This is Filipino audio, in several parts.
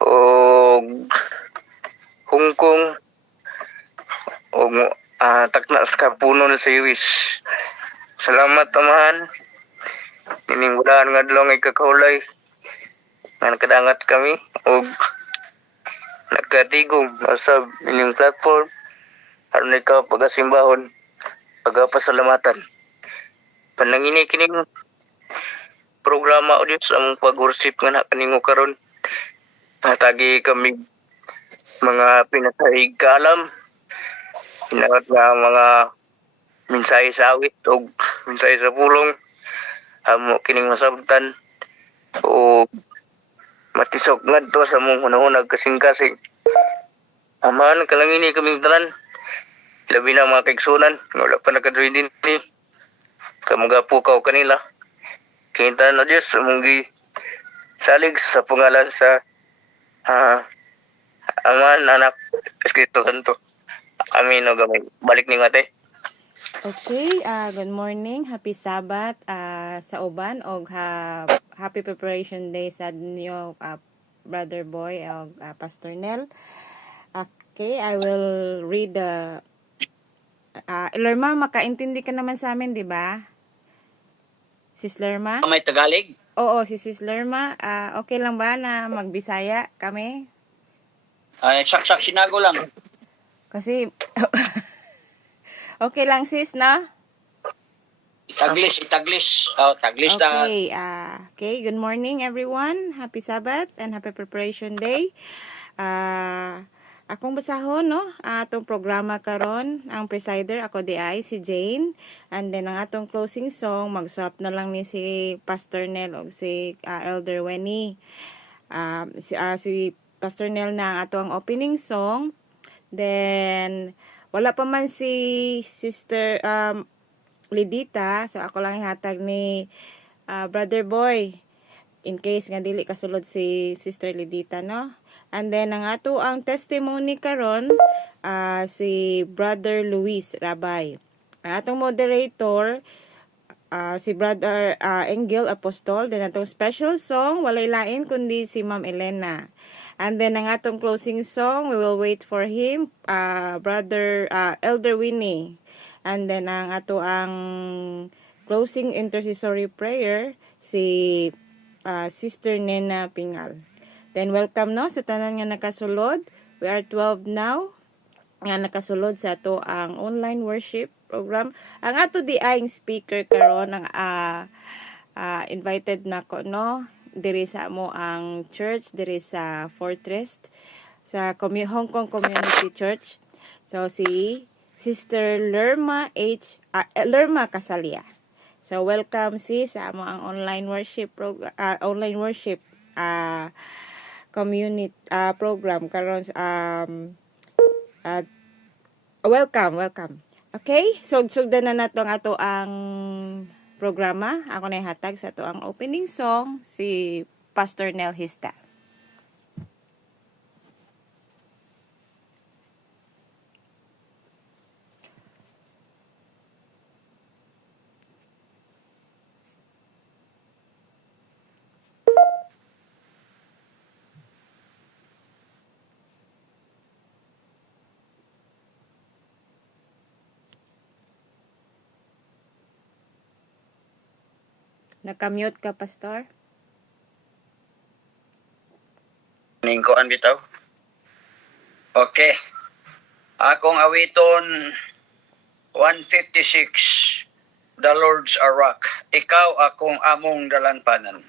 o Hong Kong o takna sa punon sa US. Salamat amahan. Nininggulaan nga dalawang ikakaulay. Nga nakadangat kami o nagkatigong sa inyong platform. Aron ikaw pagasimbahon, pagapasalamatan. Panangini kining programa o Diyos ang pag-worship nga na kaningo karon. Tagi kami mga pinatahig kaalam. Pinawat nga mga mensahe sa awit o mensahe sa pulong. Amo kining masabtan o matisok ngadto sa mong hunahunag kasing-kasing. Amahan kalangini kaming tanan. Labi na mga kaigsunan. Wala pa nakaduwi din ni. Kamagapukaw kanila. Kintahan na Diyos. Munggi salig sa pangalan sa Aman, anak. Eskrito kanto. Amin o gamay. Balik ni ate. Okay, good morning. Happy Sabbath sa uban og happy preparation day sa inyo Brother Boy og Pastor Nel. Okay, I will read the Lerma, makaintindi ka naman sa amin, di ba? Sis Lerma? May Tagalog? Oo, si Sis Lerma. Okay lang ba na magbisaya kami? Sak-sak sinago lang. Kasi okay lang sis, no? Itaglis. Oh, taglis na. Okay, okay, good morning everyone. Happy Sabbath and happy preparation day. Akong basahon, no? Atong programa karon, ang presider ako di ay si Jane. And then ang atong closing song, mag-swap na lang ni si Pastor Nel o si Elder Wenny. Si Pastor Nel na ang atong opening song. Then wala pa man si Sister Lidita, so ako lang ihatag ni Brother Boy in case nga dili kasulod si Sister Lidita, no? And then ang ato ang testimony karon si Brother Luis Rabay. Ang atong moderator si Brother Engel Apostol. Then atong special song walay lain kundi si Ma'am Elena. And then ang atong closing song, we will wait for him, Brother Elder Winnie. And then ang ato ang closing intercessory prayer, si Sister Nena Pingal. Then welcome no sa tanan nga nakasulod. We are 12 now nga nakasulod sa ato ang online worship program. Ang ato di aing speaker karon ang invited na ko, no? Diri sa mo ang church, diri sa Fortress, sa Hong Kong Community Church. So si Sister Lerma Lerma Casalia. So welcome sis sa mo ang online worship program, community program karon welcome. Okay? So sugdan na nato ang programa. Ako na ihatag sa ato ang opening song, si Pastor Nel Hista. Nakamute ka, Pastor? Ningkoan bitaw. Okay. Akong awiton 156. The Lord's a rock. Ikaw akong among dalanpanan.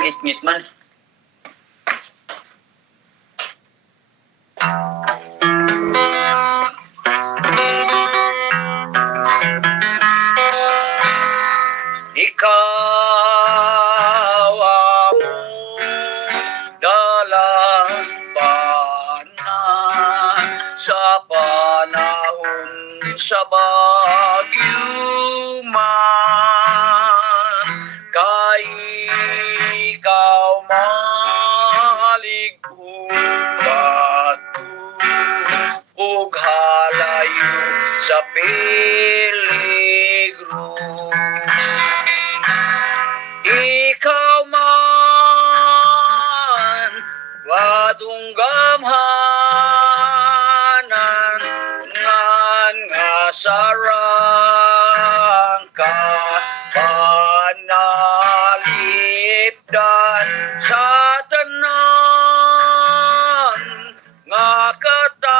Ngit-ngit man. Ikaw among dalanpanan sa panahon sa bagyo man. Kay ikaw sa tanan nga katawhan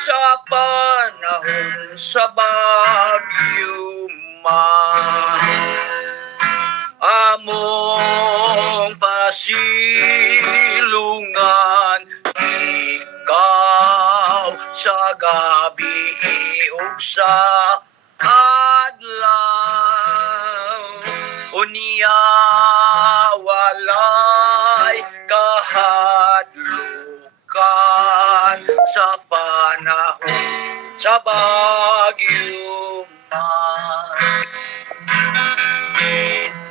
sa panahon sa bagyo man. Among pasilungan ikaw sa gabi ug sa adlaw. Unya walay kahadlukan sa panahon sa bagyo man.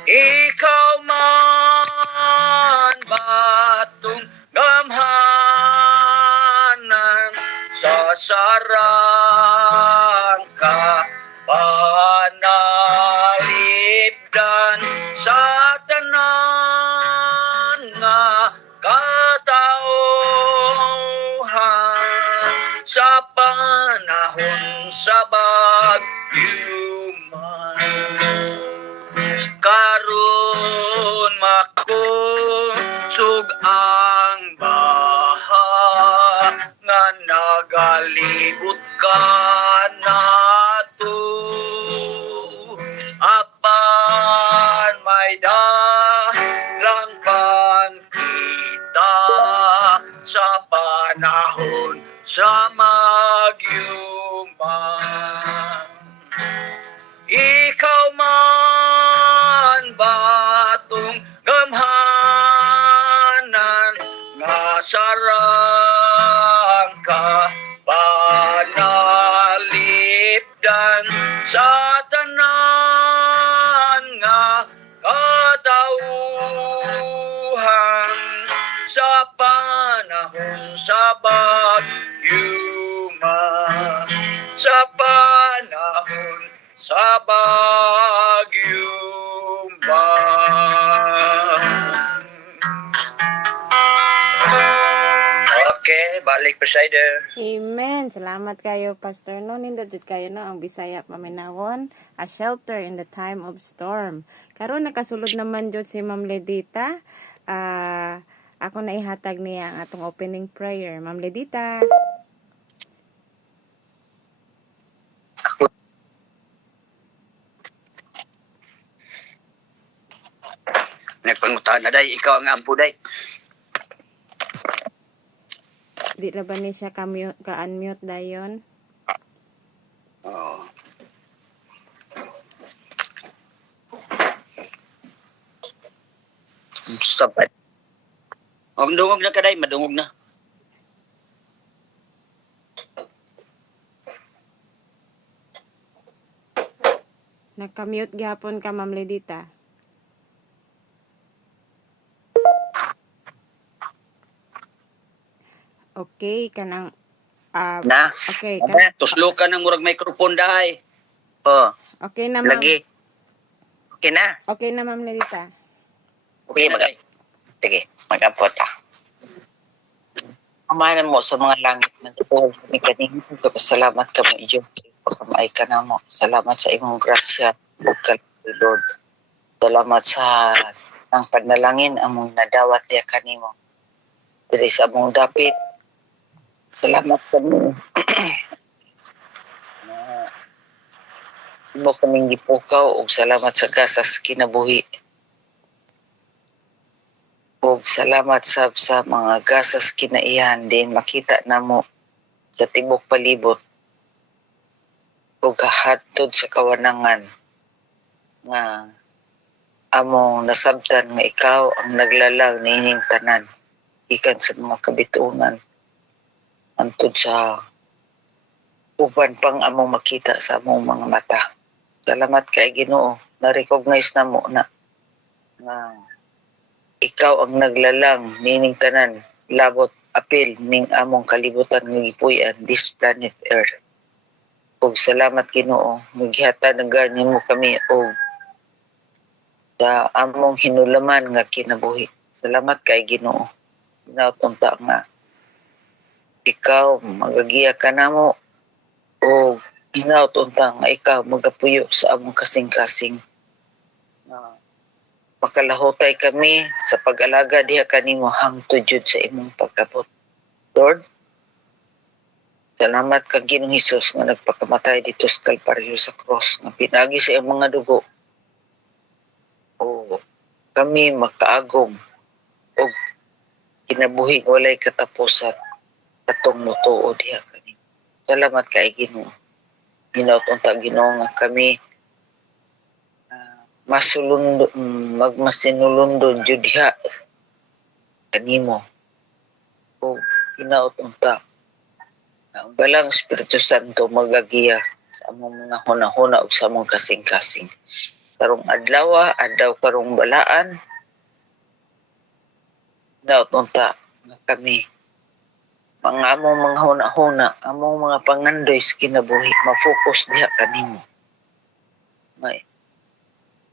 Ikaw man batong gamhanan sa sarang ka panalipdan sa tanan nga katawhan sa panahon sa bagyo man. Karon makusog ang baha nga nagalibot ka nato. Apan may dalang kita sa panahon sa magyuman. Ikaw man batong gamhanan nga sarang ka panalipdan sa tanan nga katawhan sa panahon sa bagyo man. Sa panahon sa bagyo man. Okay, balik presider. Amen. Salamat kayo, Pastor. No, nindot jud kayo no ang Bisaya paminawon, a shelter in the time of storm. Karon nakasulod naman jud si Ma'am Ledita. Ako na ihatag niya ang atong opening prayer. Ma'am Ledita. Nagpangutan na day, ikaw ang ampo day. Di na ba ni siya ka-unmute dayon? Oh. Stop it. Madungog na ka day, madungog na. Naka-mute gyapon ka, Ma'am Ledita. Okay, kanang Na. okay, kanang Tuslo ka ng murag microphone day. Oh, okay na, Ma'am. lagi. Okay na. Okay na, Ma'am Ledita. Okay, na, day. Sige, mag-abot Amanan mo sa mga langit na tutuhol kami kanina. Salamat ka mo iyo. Pagkamay ka na mo. Salamat sa imong grasya. Bukal, Lord. Salamat sa ang panalangin among nadawat niya kanimo. Diri sa among dapit. Salamat kami. Mo kaming gipukaw ug salamat sa gasas kinabuhi. Ug salamat sa mga gasas kinaihan din makita namo sa tibok palibot ug kahatod sa kawanangan nga among nasabtan nga ikaw ang naglalag nining tanan ikan sa mga kabituunan antud sa uban pang among makita sa among mga mata. Salamat kay Ginoo, na-recognize namo na nga ikaw ang naglalang nining tanan labot apil ning among kalibutan nga gipuy-an this planet Earth. Ug salamat Ginoo, maghihatag ng ganin mo kami og sa among hinulaman nga kinabuhi. Salamat kay Ginoo. Nautunta nga ikaw magagiya ka namo o ginautunta nga ikaw magapuyo sa among kasing-kasing makalahutay kami sa pag-alaga diha kanimo hangtod jud sa imong pagkabot. Lord, salamat kang Ginoong Hesus nga nagpakamatay dito sa Kalbaryo sa cross nga pinagi sa iyang mga dugo. O kami makaagom o kinabuhi walay katapusan katong mutuo diha kanimo. Salamat kay Ginoo. Ginaot-unta Ginoo nga kami magmasinulundon jud diha kanimo. O ginaot-unta ang balang Espiritu Santo magagiya sa among mga hunahuna ug sa among kasing-kasing. Karong adlaw, karong balaan, ginaot-unta nga kami mga among mga hunahuna, among mga pangandoy sa kinabuhi, ma-focus diha kanimo. May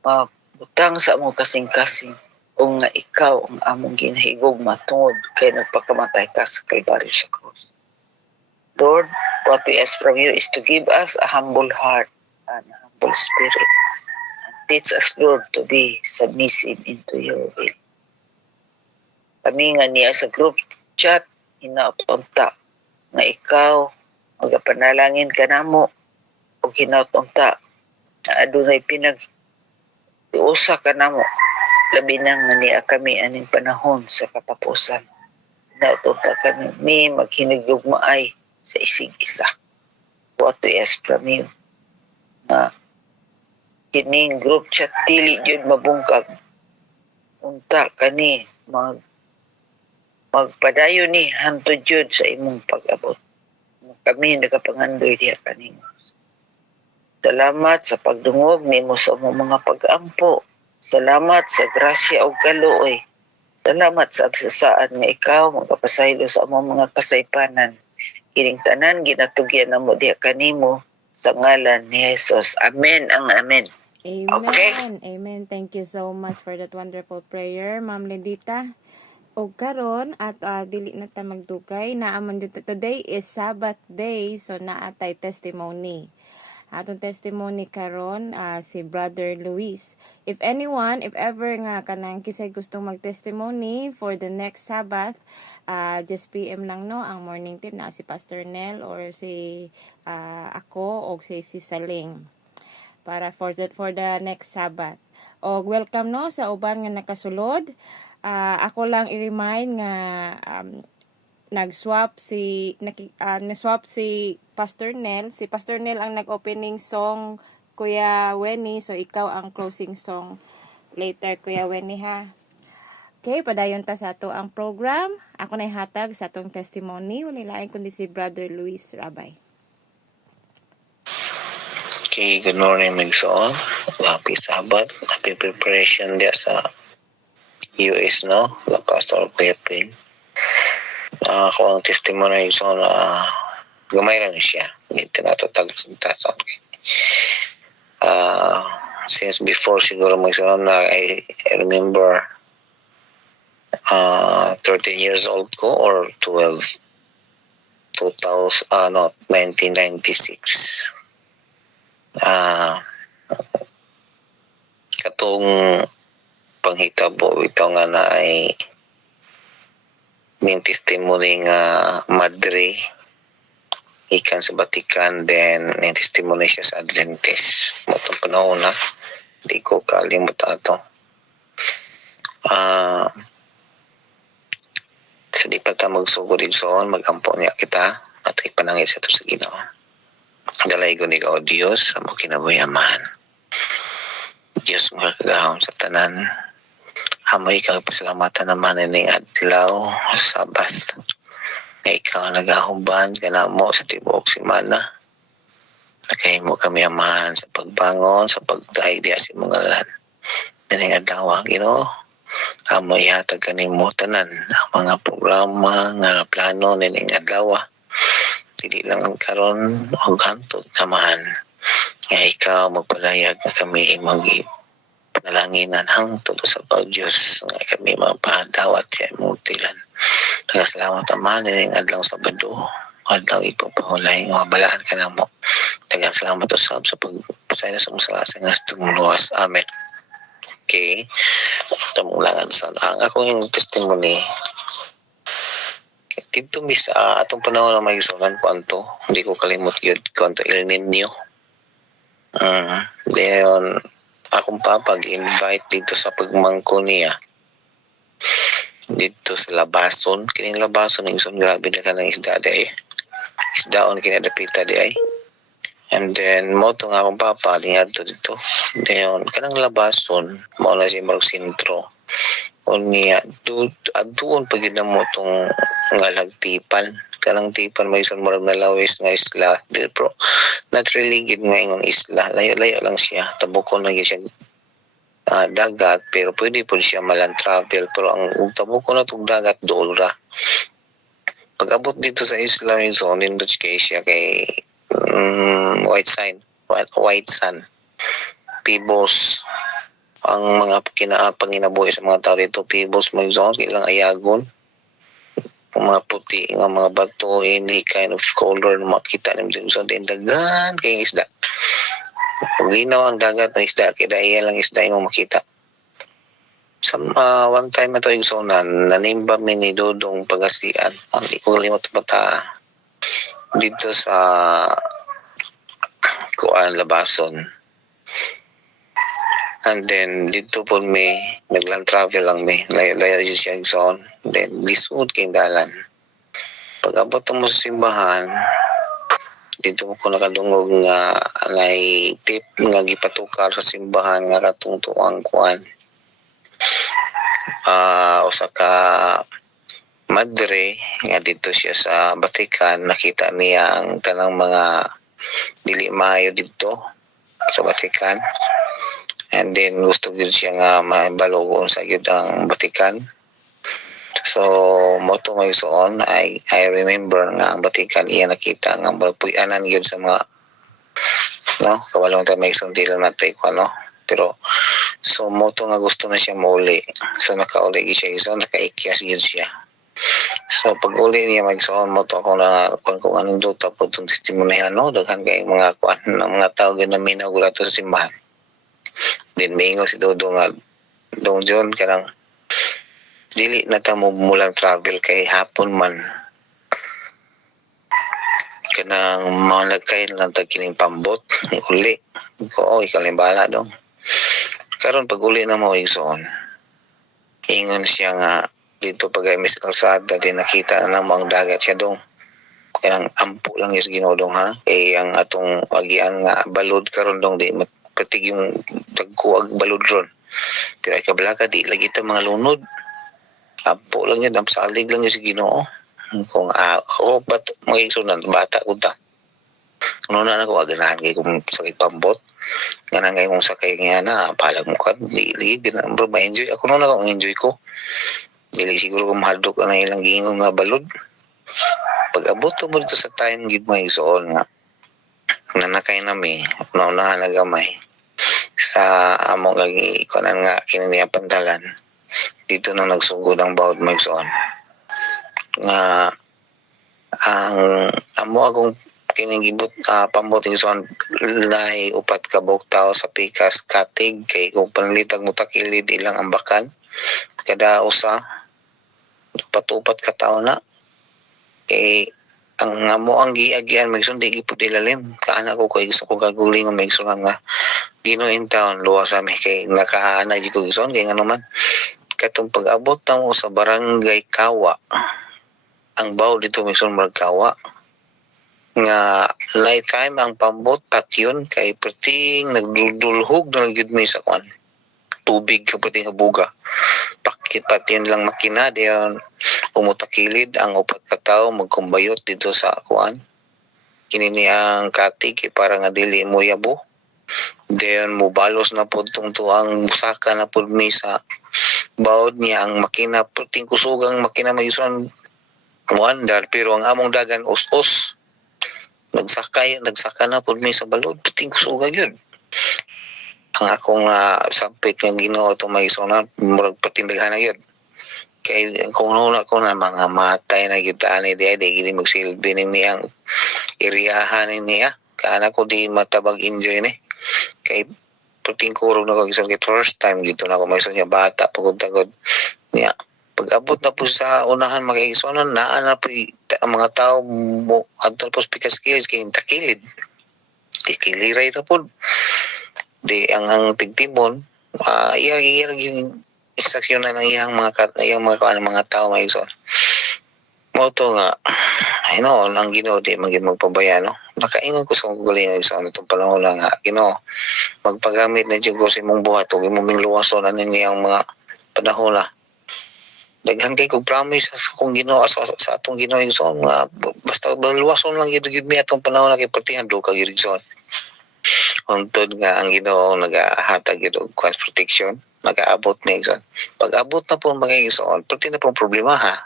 mabutang sa among kasing-kasing o nga ikaw ang among ginahigugma tungod kay nagpakamatay ka sa Kalbaryo sa cross. Lord, what we ask from you is to give us a humble heart and a humble spirit. And teach us, Lord, to be submissive into your will. Kami nga niya sa group chat, hinaot-unta nga ikaw magapanalangin ka namo o hinaot-unta na adunay pinag-iusa ka namo labi na nga niya kami aning panahon sa katapusan. Hinaot-unta kami maghinigugmaay sa isig-isa. What we ask from you na kining group chat dili jud mabungkag unta kani magpadayon ni hantod jud sa imong pag-abot. Kami nagapangandoy diha kanimo. Salamat sa pagdungog nimo sa among mga pag-ampo. Salamat sa grasya ug kaluoy. Salamat sa agsasaan nga ikaw magpapasaylo sa among mga kasaypanan. Kining tanan ginatugyan namo diha kanimo sa ngalan ni Jesus. Amen ang amen. Amen. Okay. Amen. Thank you so much for that wonderful prayer, Ma'am Lindita. O karon at dili na ta magdugay na amon today is Sabbath day, so naatay testimony. Atong testimony karon si Brother Luis. If ever nga kanang kisay gustong mag-testimony for the next Sabbath, just PM lang no ang morning team na si Pastor Nel or si ako o si Saling para for the next Sabbath. O welcome no sa uban nga nakasulod. Ako lang i-remind nga nag-swap si Pastor Nel. Si Pastor Nel ang nag-opening song, Kuya Wenny. So ikaw ang closing song later, Kuya Wenny ha. Okay, padayon ta sa ato ang program. Ako na ihatag sa atong testimony. Wala lain kundi si Brother Luis Rabay. Okay, good morning, Migsoon. Happy Sabbath. Happy preparation dia sa US, no? La Pastor Pepe. Ako ang testimony so na gamay lang siya. Hindi tinatatag sa tason. Since before siguro magsaon na I remember 13 years old ko or 1996. Katong panghitabo ito nga na ay may testimony nga madre ikan sa Vatican, then may testimony siya sa Adventist. Matong panahon na di ko kalimut ato. Sa di pa ta magsugod soon, magampo niya kita at ipanangit sa ito sa Ginoo. Dalay ko ni God Diyos sa mo kinabuyaman. Diyos mga kagahom sa tanan. Amoy kang pasalamatan naman ng adlaw, Sabat. Na ikaw nagahuban ka na mo sa tibok simana. Nakahimo kami amahan sa pagbangon, sa pagdahay diya si mga lan. Ng adlaw, Ginoo. Amoy hatag kanimo tanan ang mga programa nga plano ng adlaw. Dili lang karon og hantod kamahan. Nga ikaw magpalayag na kami pangalanginan hangtod sa Diyos nga kami mapadawat kay mutilan. Salamat Ama ning adlaw Sabado, adlaw ipapahulay nga balaan ka namo. Daghang salamat usab sa pagpasaylo sa mga sala sa tumuluwas. Amen. Okay. Tamulangan sa ang akong yung testimony dito mis atong panahon na may isunan ko anto hindi ko kalimot yun kanto El Nino. Dayon akong papag-invite dito sa pagmangko niya dito sa Labason. Kining Labason ng isang grabe na ka ng isda di ay isdaon kinadapita di ay. And then mo to nga akong papa niya dito. Dayon kanang Labason mo na si Mark Sintro. Unya doon pag mo tong ngalagtipan kanang tipan may isang murag na lawis nga isla pero not really gid nga ingon isla layo-layo lang siya tabukon na gid siya dagat pero pwede po siya maland travel pero ang tabukon na tong dagat dool ra pag abot dito sa isla may zone nindot kay siya kay White Sand Pibos ang mga panginabuhi sa mga tao dito Pibos may zone ilang ayagon ang mga puti nga mga bato any kind of color na makita namin so din dagan kay isda pag linaw ang dagat ng isda kaya iya lang isda yung makita sa one time na to yung sonan nanimba mi ni Dodong Pagasian ang di ko limot bata dito sa Kuan Labason. And then dito po may nagland travel lang may layo siya yung zone. Then lisod kayong dalan. Pag abot mo sa simbahan, dito ko nakadungog nga ngay tip nga gipatukar sa simbahan nga katungtuang kuan. Usa ka madre nga dito siya sa Vatican nakita niya ang tanang mga dili maayo dito sa Vatican. And then gusto gid siya nga mabalogon sa gyud ang Vatican. So mo to may soon I remember nga ang Vatican iya nakita nga puy-anan gyud sa mga no kawalong ta may sundil na tay ko no pero so mo to nga gusto na siya mauli so nakauli gyud siya so nakaikyas gyud siya. So pag uli niya magsoon mo to ako na kung anong duta po itong testimonihan no daghan kay mga kuan ng mga tao gyud na minaw sa simbahan. Din mingo si Dodo nga Dong John kanang dili na ta mo mulang travel kay hapon man kanang malagkay lang ta kining pambot uli ko ikalimbala dong karon pag uli na mo igsoon ingon siya nga dito pag ay mis kalsada din nakita na ang dagat siya dong kanang ampo lang is ginodong ha kay ang atong agian nga balod karon dong di patig yung dagkuag balod ron pero ay kabalaka di lagi ta mga lunod ampo lang yun salig lang yun si Ginoo kung ako ba't mga isunan bata ko ta ano na ako aganahan kay kung sakit pambot nga na ngayon kung sakay nga na palag mo ka di lagi ginambro ma-enjoy ako na akong enjoy ko dili siguro kung mahadok ka na ilang gingong nga balod pag abot mo dito sa time gid mo isuon nga nanakay nami naunahan na gamay sa among gagi ikonan nga kininiya pandalan dito na nagsugod ang bawod magsoon nga ang amo akong kinigibot pamboting son lay upat ka tao sa pikas katig kay kung panlitag mo takilid ilang ambakan kada usa patupat ka tao na kay ang amo ang giagian magsun di gipud ilalim kaana ko kay gusto ko gaguling ang magsun nga Gino in town luwas sa mi kay nakaana di ko gison kay ngano man katong pag-abot na mo sa barangay Kawa ang baw dito magsun Kawa nga lifetime ang pambot patyon kay perting nagdulhog na gyud mi sa kwan tubig ka perting habuga pakit patyon lang makina diyon umutakilid ang upat ka tawo magkumbayot dito sa kwan kinini ang katig kay para nga dili mo yabo diyon mo balos na pud tong tuang busaka na pud mi sa bawod niya ang makina perting kusugang makina magison muandar pero ang among dagan us-us nagsaka na pud mi sa balod perting kusuga gyud ang akong sampit nga Ginoo to may sona murag patindaghan na gyud kay kung una ko na mga matay na gyud ani di gili magsilbi ning niyang iriyahan niya kana ko di matabag enjoy ni kay puting kurog na ko igsoon kay first time gito na ako maigsoon niya bata pagod-tagod niya. Pag-abot na po sa unahan mga igsoonan naa na po ang mga tao mo adto po pikas kilis kay takilid. Di kiliray na po. Di ang tigtimon iya yung instruksyon na ng iyang mga tao mga igsoon. Moto nga, ang Ginoo di magpabaya, no? Nakaingon ko sa kugaling sa itong panahon lang nga, Ginoo, magpagamit na Diyo sa imong buhat o imong luwason ano niyang mga panahon na. Daghan kay kog promise sa akong Ginoo sa atong Ginoo igsoon nga basta luwason lang gid mi atong panahon na kay partihan do ka gid igsoon. Untod nga ang Ginoo nagahatag gid og protection, nagaabot mi igsoon. Pag abot na po mga igsoon, pati na pong problema ha.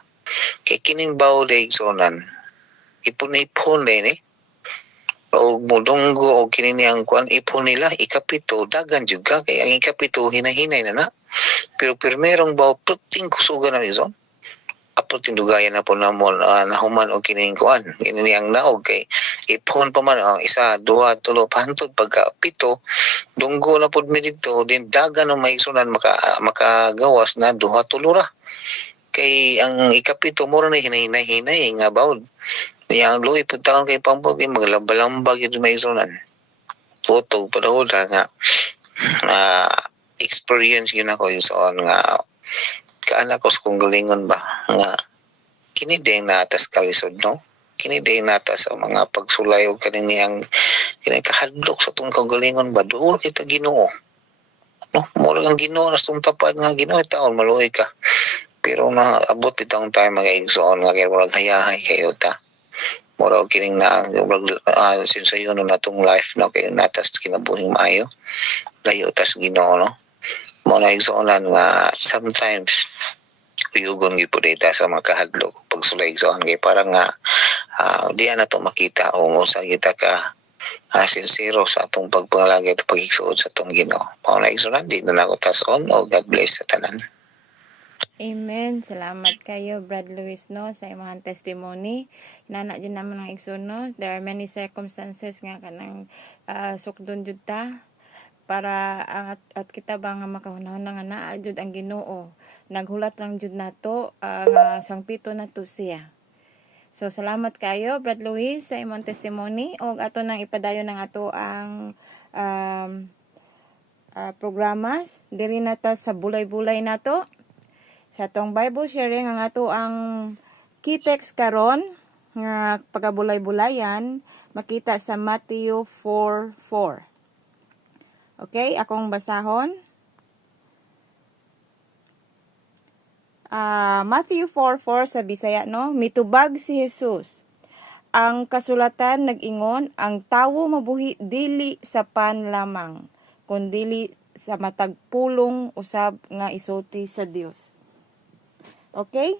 Kay kining bawo day igsoonan ipon-ipon din o mudunggo o kini niyang kuan ipon nila ikapito dagan jud ka kay ang ikapito hinahinay na pero primerong bawo puting kusugan na igsoon aputing dugayan na po namon nahuman og kining kuan kini niyang naog kay ipon pa man ang isa duha tulo pantod pagka pito dunggo na pud mi didto din dagan ang maigsunan makagawas na duha tulo ra. Kay ang ikapito mura na hinay nga bawd. Yang luoy pud taon kay pambog kay maglamba-lamba gyud may isunan. Photo padahol nga experience gyud ako yung soon nga kaana ko kung galingon ba nga kini ding natas kalisod no. Kini ding natas sa mga pagsulay og kaniyang kahadlok sa tong kagalingon ba duol kita Ginoo. No, mura ang Ginoo na tapad nga Ginoo taon maluoy ka. Pero naabot itong time mga igsoon nga kaya walang hayahay kayo ta. Mura o kining na sinsayon na itong life no kayo natas kinabuhing maayo. Layo tas Ginoo no. Muna igsoonan nga sometimes uyugon gid po data sa mga kahadlok pagsulay igsoon kay parang nga di na to makita o unsa kita ka sincero sa atong pagpangalagay at pag-igsoon sa atong Ginoo. Muna igsoonan di na nako tason o God bless sa tanan. Amen. Salamat kayo, Brad Luis, no, sa imong testimony. Nana dyan naman ang igsuno. There are many circumstances nga kanang sukdon jud ta para at kita ba nga makahunahon nga naa jud ang Ginoo. Naghulat lang jud nato nga sangpito nato siya. So salamat kayo, Brad Luis, sa imong testimony og ato nang ipadayon ng ato ang programas diri nata sa bulay-bulay nato. Sa tong Bible sharing ang ato ang key text karon nga pagabulay-bulayan makita sa Matthew 4:4. Okay, akong basahon. Matthew 4:4 sa Bisaya no, mitubag si Jesus. Ang kasulatan nag-ingon, ang tawo mabuhi dili sa pan lamang, kundi sa matag pulong usab nga isulti sa Dios. Okay?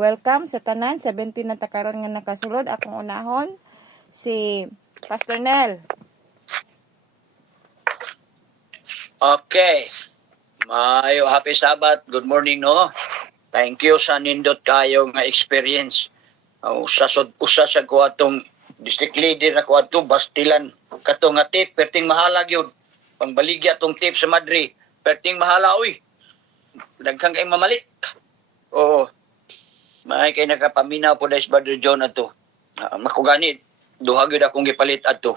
Welcome sa tanan. 17 na takaron nga nakasulod. Akong unahon, si Pastor Nel. Okay. Mayo, happy Sabbath. Good morning, no? Thank you sa nindot kayo nga experience. Usa sa ko atong district leader na ko ato bastilan katong nga tip perting mahala gyud. Pangbaligya atong tip sa Madrid. Perting mahala uy. Daghang kay mamalit. Oo. May kay nakapaminaw po dahil Brother John ato. Makugani, duha gyud akong gipalit ato.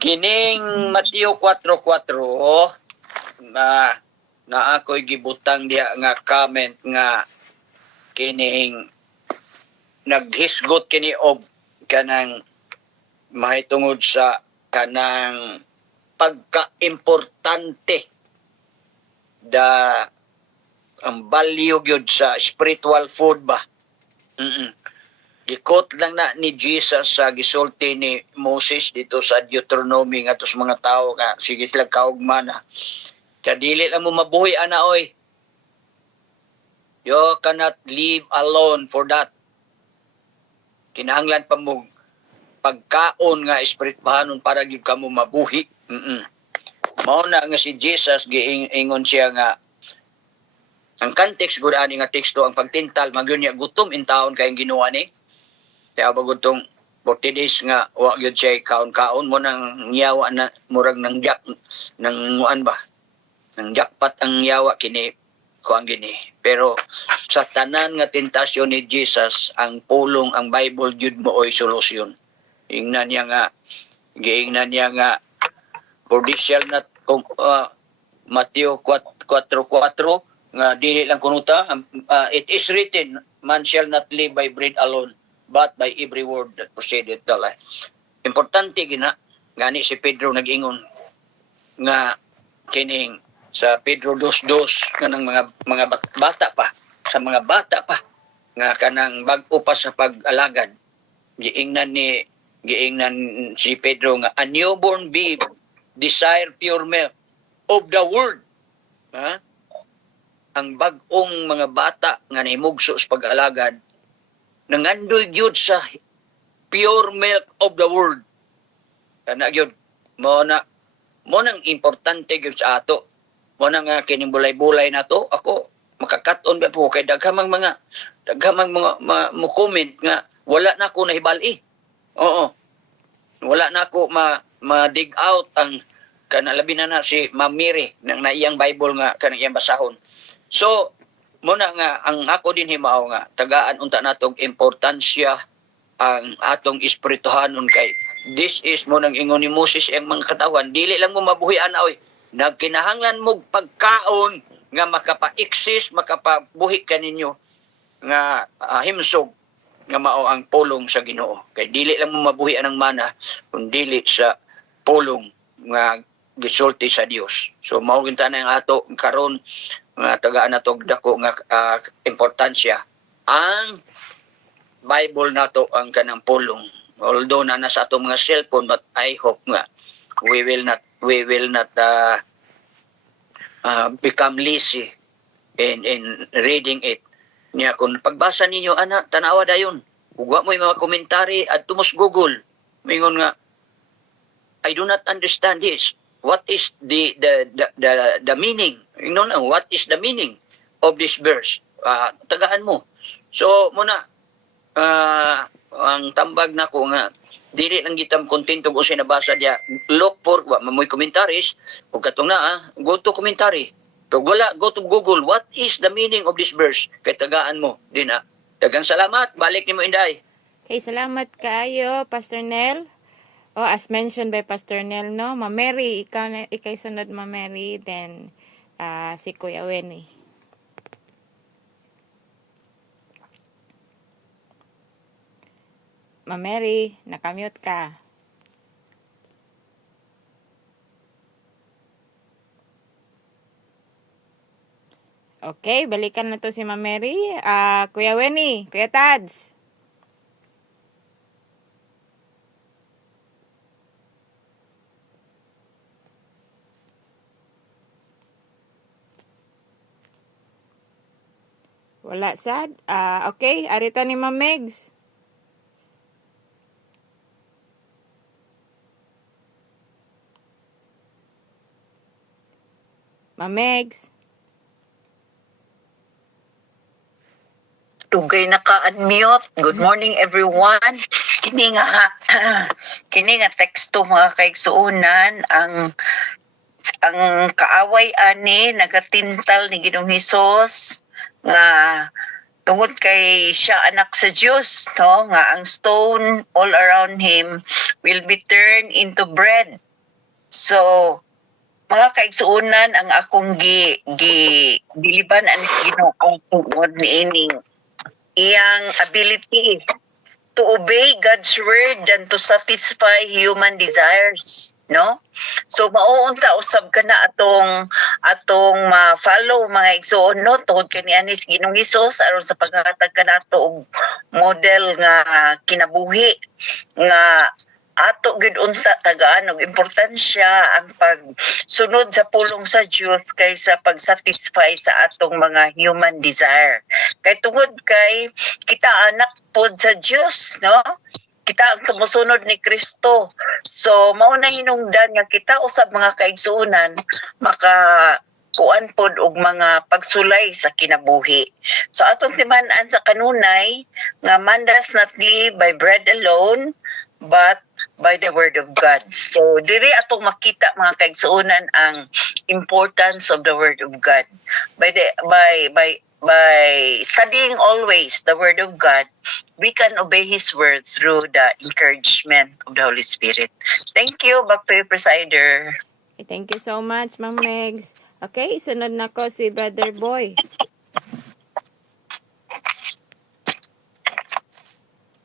Kining Mateo 4:4 na ako'y gibutang diha nga comment nga kining naghisgot kini og kanang mahitungod sa kanang pagka-importante ang value gyud sa spiritual food ba. Gikot lang na ni Jesus sa gisulti ni Moses dito sa Deuteronomy nga tos mga tao nga sige sila kaugmana. Kadili lang mo mabuhi ana oy. You cannot live alone for that. Kinahanglan pa mo pagkaon nga espirituhanon para gyud kamo mabuhi. Mao na nga si Jesus giingon siya nga ang context gud ani nga teksto ang pagtintal magyon niya gutom in taon kay ginawa ni. Kaya ba gutong 40 days nga wa gyud siya kaon-kaon mo nang yawa na murag nang jak nang muan ba nang jakpat ang yawa kini kuan gini. Pero sa tanan nga tentasyon ni Jesus, ang pulong, ang Bible jud mo oy solusyon. Ingnan niya nga giingnan niya nga judicial na Mateo 4:4 nga dili lang kunuta, it is written, man shall not live by bread alone, but by every word that proceedeth the life. Importante gina ngani si Pedro nag-ingon nga kining sa Pedro 2:2 kanang mga bata pa, sa mga bata pa nga kanang bag-o pa sa pag-alagad, giingnan si Pedro nga a newborn babe desire pure milk of the word. Ha? Ang bag-ong mga bata nga nahimugso sa pag-alagad nangandoy gyud sa pure milk of the word. Kana gyud mo nang importante gyud sa ato. Mo na nga kining bulay-bulay na to, ako makakat-on ba po kay daghamang mga mo comment nga wala na ako nahibali. Oo. Wala na ako ma-dig out ang kanalabi na si Ma'am Mary nang naiyang Bible nga kanang iyang basahon. So, muna nga ang ako din himaw nga tagaan unta natog importansya ang atong espirituhanon kay this is mo nang ingon ni Moses ang mga katawan dili lang mo mabuhian na oy nagkinahanglan mo pagkaon nga makapa-exist makapabuhi kaninyo nga himsog nga mao ang pulong sa Ginoo kay dili lang mo mabuhian ang mana kun dili sa pulong nga gisulti sa Dios. So mao ginta na ang ato karon nga tagaan nato dako nga importansya ang Bible nato ang kanang pulong. Although na nasa ato mga cellphone, but I hope nga we will not become lazy in reading it. Niya kung pagbasa ninyo ana tanawa dayon. Ug wa mo mga komentary at tumos Google. Mingon nga I do not understand this. What is the meaning? You know, what is the meaning of this verse? Tagaan mo. So muna ang tambag nako nga dili lang gitam kontento ko sinabasa dia look for wa mamoy commentaries ug katong go to commentary. Pero wala go to Google what is the meaning of this verse kay tagaan mo din daghang salamat balik nimo Inday. Okay, salamat kaayo Pastor Nel. As mentioned by Pastor Nel, no? Ma Mary, ikay sunod Ma Mary, then si Kuya Wenny. Ma Mary, nakamute ka. Okay, balikan na to si Ma Mary. Kuya Wenny, Kuya Tads. Wala sad. Okay, arita ni Ma'am Megs. Ma'am Megs. Tugay naka-unmute. Good morning everyone. Kini nga teksto mga kaigsuunan ang kaaway ani nagatintal ni Ginoong Hesus nga tungod kay siya anak sa Diyos, no? Nga ang stone all around him will be turned into bread. So, mga kaigsuunan ang akong giliban ang Ginoo tungod niining iyang ability to obey God's word and to satisfy human desires, no? So mauunta usab ka na atong ma-follow mga igsoon, no? Tungod kani anis Ginoong Hesus aron sa paghatag kanato og model nga kinabuhi nga ato gid unta tagaan og importansya ang pagsunod sa pulong sa Dios kaysa pag-satisfy sa atong mga human desire. Kay tungod kay kita anak pod sa Dios, no? Kita ang sumusunod ni Kristo. So mao na hinungdan nga kita usab mga kaigsuonan kuan pod og mga pagsulay sa kinabuhi. So atong timan-an sa kanunay nga man does not live by bread alone but by the word of God. So diri atong makita mga kaigsuonan ang importance of the word of God. By studying always the word of God, we can obey His word through the encouragement of the Holy Spirit. Thank you, back to you, Presider. Okay, thank you so much, Ma'am Megs. Okay, sunod na ko si Brother Boy.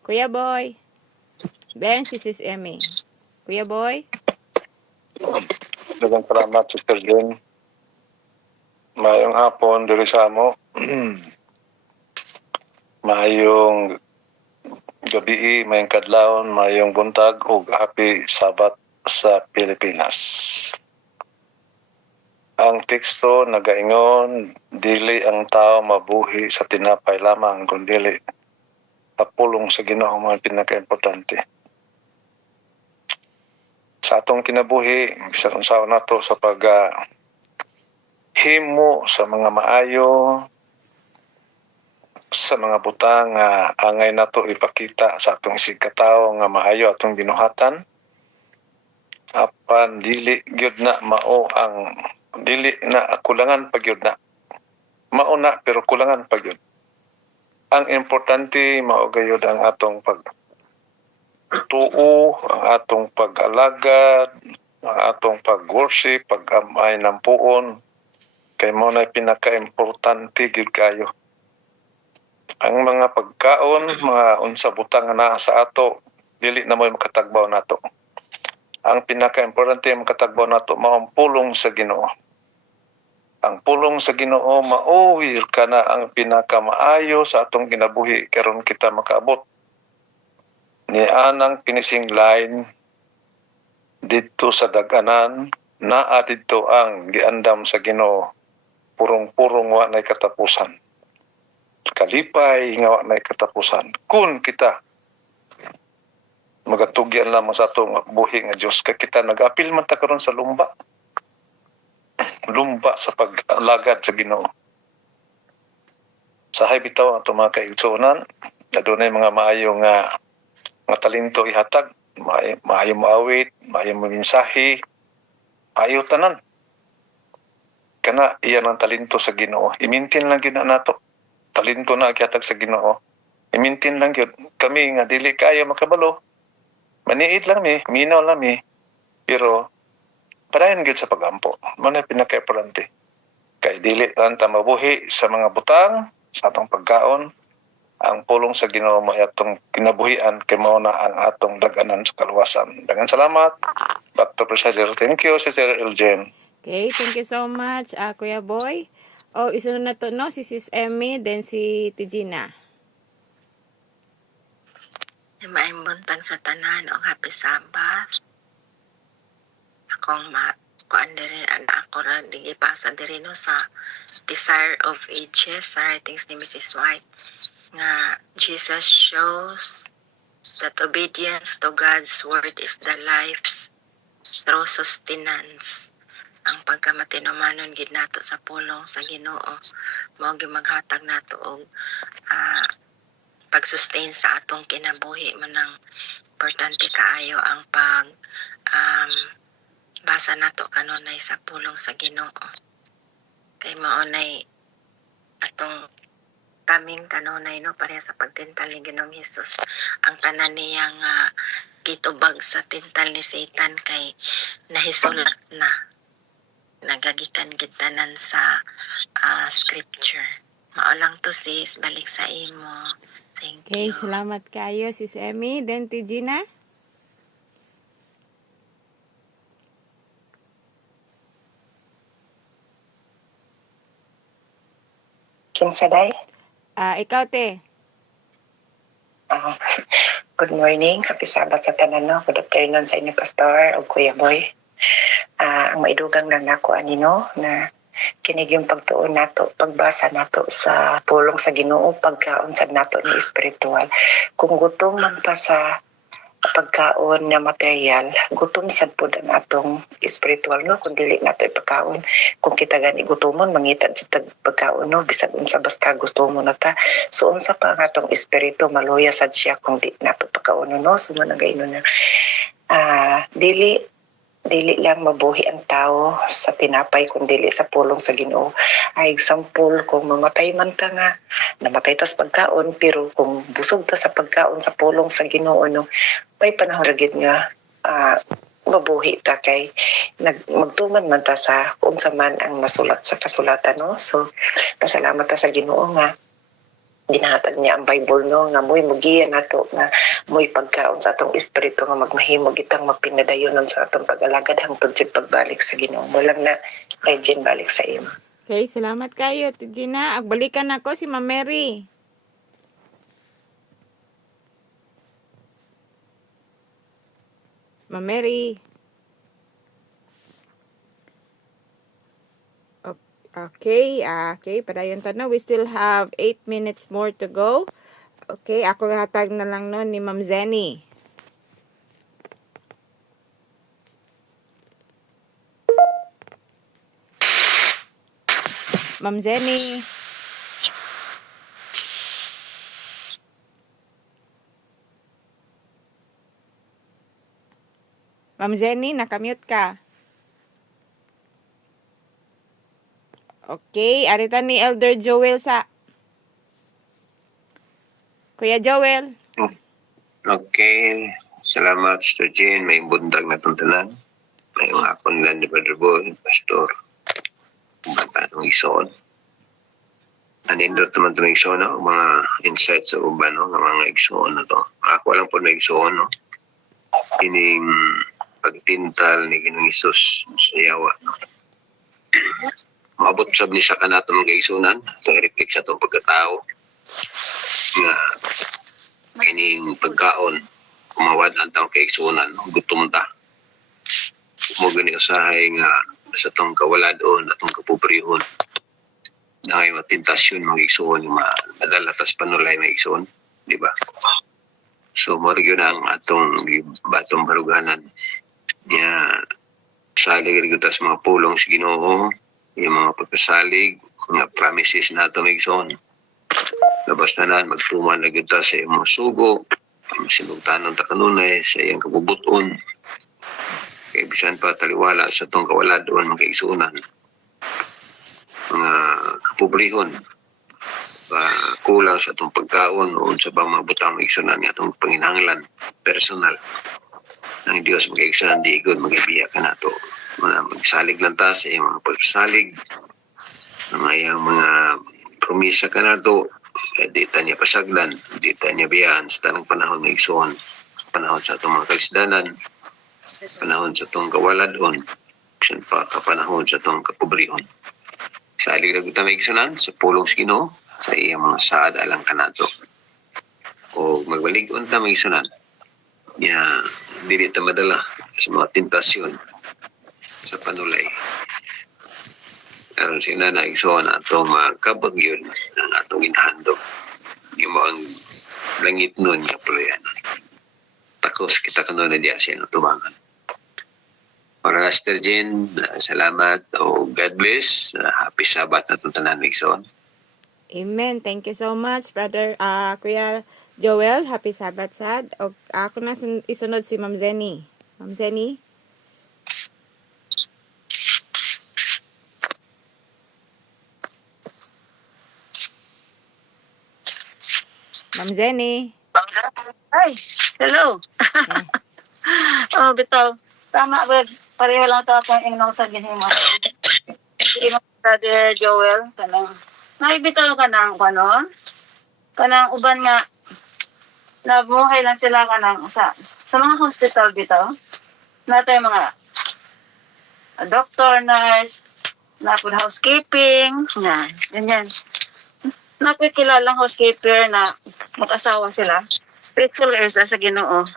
Kuya Boy. Ben, si Sis Emmy. Kuya Boy. Dagang salamat, Sister Jen. Mayong hapon diri sa amo. Mayong gabi, mayong kadlawon, mayong buntag ug happy Sabat sa Pilipinas. Ang teksto nagaingon, dili ang tao mabuhi sa tinapay lamang kundi kapulong sa Ginoo mga pinaka-importante. Sa atong kinabuhi, bisan unsaon nato sa himo sa mga maayo, sa mga butang nga angay nato ipakita sa atong isig katawo nga maayo atong ginuhatan, apan dili gyud na mao ang dili na kulangan pa gyud na mao na pero kulangan pa gyud. Ang importante mao gayud ang atong pagtuo, ang atong pag-alagad, ang atong pag-worship, pag-amay ng puon, kay mo na pinaka-importante gyud kayo. Ang mga pagkaon, mga unsa butang na sa ato, dili na mo makatagbaw nato. Ang pinaka-importante makatagbaw nato mao ang pulong sa Ginoo. Ang pulong sa Ginoo mauwir kana ang pinakamaayo sa atong ginabuhi karon kita makaabot. Ni anang finishing line dito sa daganan naa dito ang giandam sa Ginoo. Purong-purong wa nay katapusan. Kalipay nga wa nay katapusan. Kun kita magatugyan lamang sa atong buhi nga Dios kay kita nag-apil man ta karon sa lumba sa paglagad sa Ginoo. Sahay bitaw ang mga kaigsuonan, adunay mga maayo nga talento ihatag, maayo maawit, maayo maminsahi, maayo tanan. Kana iyan ang talento sa Ginoo. Imintin lang gyud nato. Talento na gihatag sa Ginoo. Imintin lang gyud. Kami nga dili kaya makabalo. Maniid lang minaw lang pero padayon gyud sa pagampo. Mano pinaka-importante. Kay dili lang ta mabuhi sa mga butang, sa atong pagkaon, ang pulong sa Ginoo mo atong kinabuhian kay mao na ang atong daganan sa kaluwasan. Daghang salamat. Back to Presider. Thank you, Sister Eljen. Okay, thank you so much, Kuya Boy. Isunod na to, no? Si Sis Emmy, then si Tijina. Maayong buntag sa tanan o happy Sabbath. Akong kuan diri ako ra digipasa diri no sa Desire of Ages sa writings ni Mrs. White nga Jesus shows that obedience to God's word is the life's true sustenance. Ang pagkamatinumanon gid nato sa pulong sa Ginoo mao gyud maghatag nato og pag-sustain sa atong kinabuhi manang importante kaayo ang basa nato kanunay sa pulong sa Ginoo. Kay maunay atong kaming kanunay no pareha sa pagtintal ni Ginoong Hesus. Ang tanan niya nga gitubag sa tintal ni Satan kay nahisulat na nagagikan gid tanan sa scripture. Mao lang to sis, balik sa imo. Thank Okay, you. salamat kayo, Sis Emmy. Then Tijina. Kinsa day? Ikaw, te. Good morning. Happy Sabbath sa tanan no. Good afternoon sa inyo Pastor o Kuya Boy. Ang maidugang lang nako anino na kinig yung pagtuon nato, pagbasa nato sa pulong sa Ginoo, pagkaon sa nato ni espiritual. Kung gutom man ta sa pagkaon na material, gutom sad pud ang atong spiritual, no? Kung dili nato ipagkaon, kung kita gani gutomon, mangita sa tag pagkaon, no? Bisag unsa basta gusto mo na ta. So unsa pa ang atong espiritu, maluya sad siya kung di nato pagkaon, no? So managayno na dili lang mabuhi ang tao sa tinapay kung dili sa pulong sa Ginoo. Ay example, kung mamatay man ta nga, namatay ta sa pagkaon, pero kung busog ta sa pagkaon sa pulong sa Ginoo, no, may panahon ra gid nga mabuhi ta kay magtuman man ta sa unsa man ang nasulat sa kasulatan, no. So pasalamat ta sa Ginoo nga ginahatag niya ang Bible, no, nga mo'y mugiya nato nga mo'y pagkaon sa atong espiritu nga magmahimo gitang mapinadayonon sa atong pag-alagad hangtod sa pagbalik sa Ginoo. Walang na kay Jen balik sa imo. Okay, salamat kayo, Gina. Agbalikan ako si Ma'am Mary. Ma'am Mary. Okay, padayon ta na. We still have 8 minutes more to go. Okay, ako hatag na lang nun ni Ma'am Zenny. Ma'am Zenny. Ma'am Zenny, nakamute ka. Okay, arita ni Elder Joel sa... Kuya Joel. Okay. Salamat, Sister Jane. May bundag na tuntunan. May akon lang ni Brother Boy, Pastor. Bata ng ison. Anindot naman itong ison, no? Mga insights sa uban, no? Mga ison na to. Ako lang po na ison, no? Ining pagtintal ni Ginoong Isus sa yawa, no? Maabot sab ni sa kanato mga isunan, itong reflect sa itong pagkatao nga kining pagkaon kumawad ang taong kaigsunan, gutom ta. Mo gani usahay nga sa itong kawaladon atong kapobrehon na ngay matintasyon mga igsuon madala tas panulay mga igsuon, di ba? So mo yun ang atong batong baruganan niya salig rin tas mga pulong sa Ginoo, yung mga pagkasalig, mga promises na ito may igsoon. Labas na nan, magtuman na kita sa iyong mga sugo, sinugtanon ta kanunay, sa iyong kabubuton. Kaya bisan pa taliwala sa itong kawaladon, mga igsuunan, mga kapobrehon, kulang sa itong pagkaon o sa bang mga butang mga igsuunan, itong panginahanglan, personal. Ang Diyos mga igsuunan, di igod, mag-ibiya ka na ito. Magsalig lang ta sa iyong mga pagsalig, mga promisa ka na ito, di ta niya pasagdan, di ta niya biyahan sa tanang panahon ng igsoon, panahon sa itong mga kalisdanan, panahon sa itong kawaladon, siyan pa kapanahon sa itong kapobrehon. Salig na kita may igsunan sa pulong sa Ginoo, sa iyang mga saad alang ka na ito. O magbalik-on ta may igsunan, niya dili ta madala sa mga tentasyon sa panulay. Aron sila na igsoon atong kabag yun ang atong inahandog. Yung mga langit nun nga puluyan. Takos kita kanon na diya siya tumangan. Para Sister Jane, salamat o God bless. Happy Sabbath na itong tanan igsoon. Amen. Thank you so much, Brother Kuya Joel. Happy Sabbath sad. O, ako na isunod si Ma'am Zenny. Ma'am Zenny. Ma'am Zenny. Ay, hello. Oh, bitaw. Tama ba? Pareho lang ito akong ingnaw sa ginhimo. Ingnaw Brother Joel, kanang naibitaw ka ng kanang uban nga nabuhay lang sila kanang sa mga hospital bitaw. Nato yung mga doctor, nurse, napod housekeeping, ganyan. Napikilalang housekeeper na mag-asawa sila. Faithful sila sa Ginoo.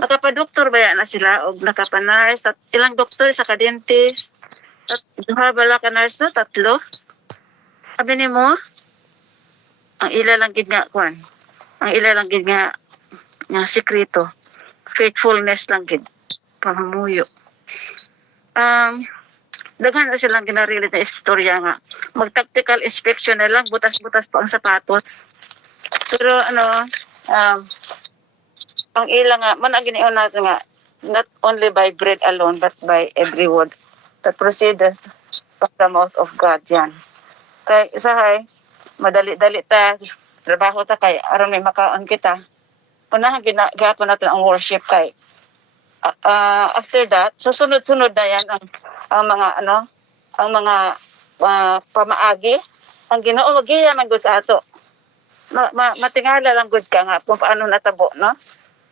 Nakapadoktor ba yan na sila o nakapanurse? Ilang doktor sa kadentist? Duha bala ka nurse no? 3? Sabi ni mo, ang ila lang gid nga kwan. Ang ila lang gid nga sikreto. faithfulness lang gid pamamuyo. Daghan na silang ginarili na istorya nga. Mag-tactical inspection na lang, butas-butas pa ang sapatos. Pero ang ilang nga, man ang giniyon natin nga, not only by bread alone, but by every word that proceedeth from the mouth of God. Yan. Kay isahay, madali-dali ta, trabaho ta kay aron may makaon kita. Unahan gihapon natin ang worship kay after that, susunod-sunod na yan ang mga pamaagi. Ang Ginoo magiya man gud sa ato. Matingala lang gud ka nga kung paano natabo, no?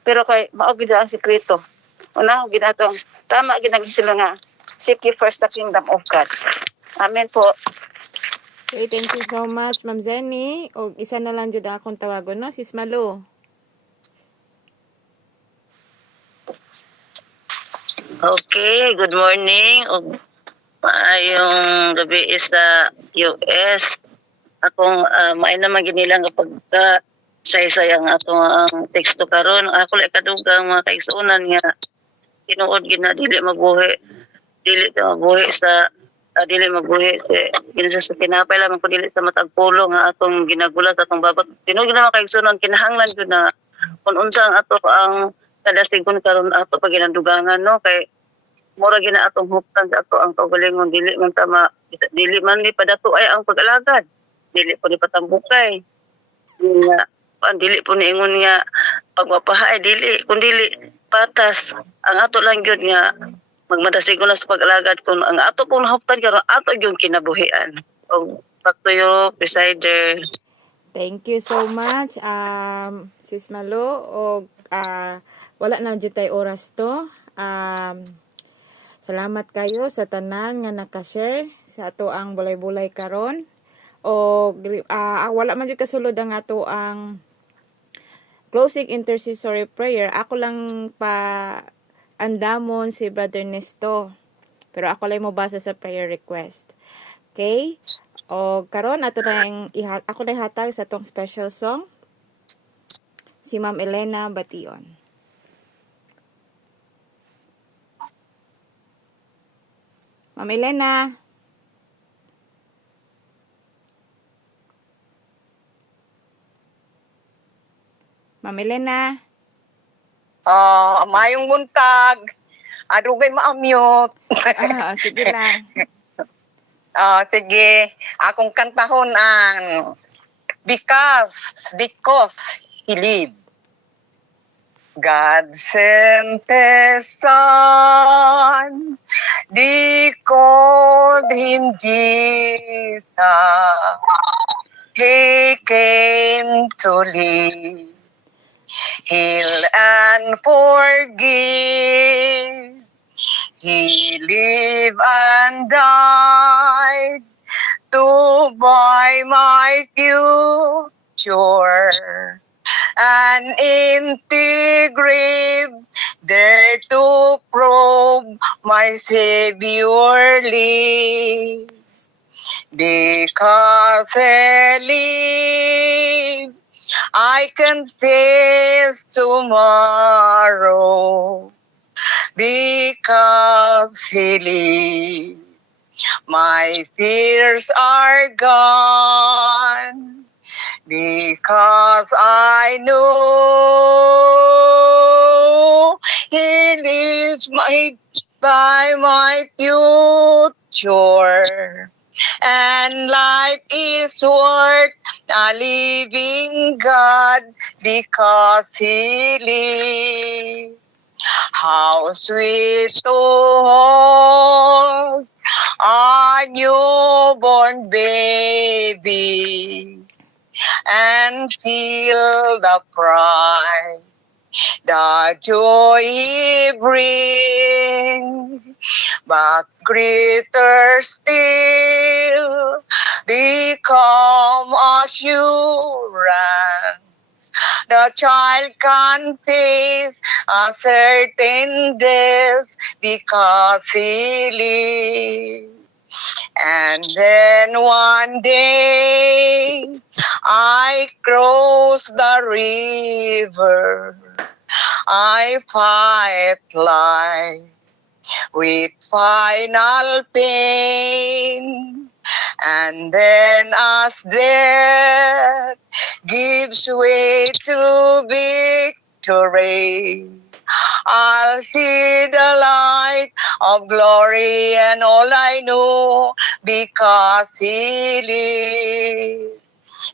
Pero kay mao gid ang sekreto. Unahon gid atong tama gid ang sila nga seek ye first the kingdom of God. Amen po. Okay, thank you so much, Ma'am Zenny. O isa na lang jud akong tawagon, no? Sis Malu. Okay, good morning. Maayong gabi sa US. Akong maay naman ginilang kapag say-sayang atong ang teksto karon. Ako lang kadugang mga kaigsunan nga tinuod gina dili mabuhi sa sa pinapay lamang ko dili sa matag pulong nga atong ginagula sa atong babat. Tinuod gina mga kaigsunan kinahanglan jud na kung unsa ang ato ang kadasigon karon ato pag ginandugangan, no, kay mura gina atong huptan sa ato ang kaugalingon dili man ni padato ay ang pag-alagad, dili po ni patambukay nga dili po ni ingon nga pagmapahay, dili kundi patas ang ato lang gyud nga magmadasigon na sa pag-alagad kung ang ato pong huptan karon ato gyud kinabuhian. Og back to you, presider. Thank you so much, Sis Malu. O wala na dyan tayo oras to. Salamat kayo sa tanan nga nakashare sa ato ang bulay-bulay karon. O wala man dyan kasulod ang ato ang closing intercessory prayer. Ako lang pa andamon si Brother Nesto. Pero ako lang mo basa sa prayer request. Okay? O karon ako na ihatag sa tong special song si Ma'am Elena Bation. Ma'am Elena. Ma'am Elena. Mayong buntag. Adugay ma-mute. Sige lang. Sige. Akong kantahon ang Because He lived. God sent His Son. They called Him Jesus. He came to live, heal and forgive. He lived and died to buy my future. An empty grave there to prove my Savior lives. Because He lives, I can face tomorrow. Because He lives, my fears are gone. Because I know He lives by my future. And life is worth a living God because He lives. How sweet to hold a newborn baby and feel the pride, the joy He brings, but greater still the calm assurance the child can face a certain death because he lives. And then one day I cross the river. I fight life with final pain. And then as death gives way to victory, I'll see the light of glory, and all I know because He lives.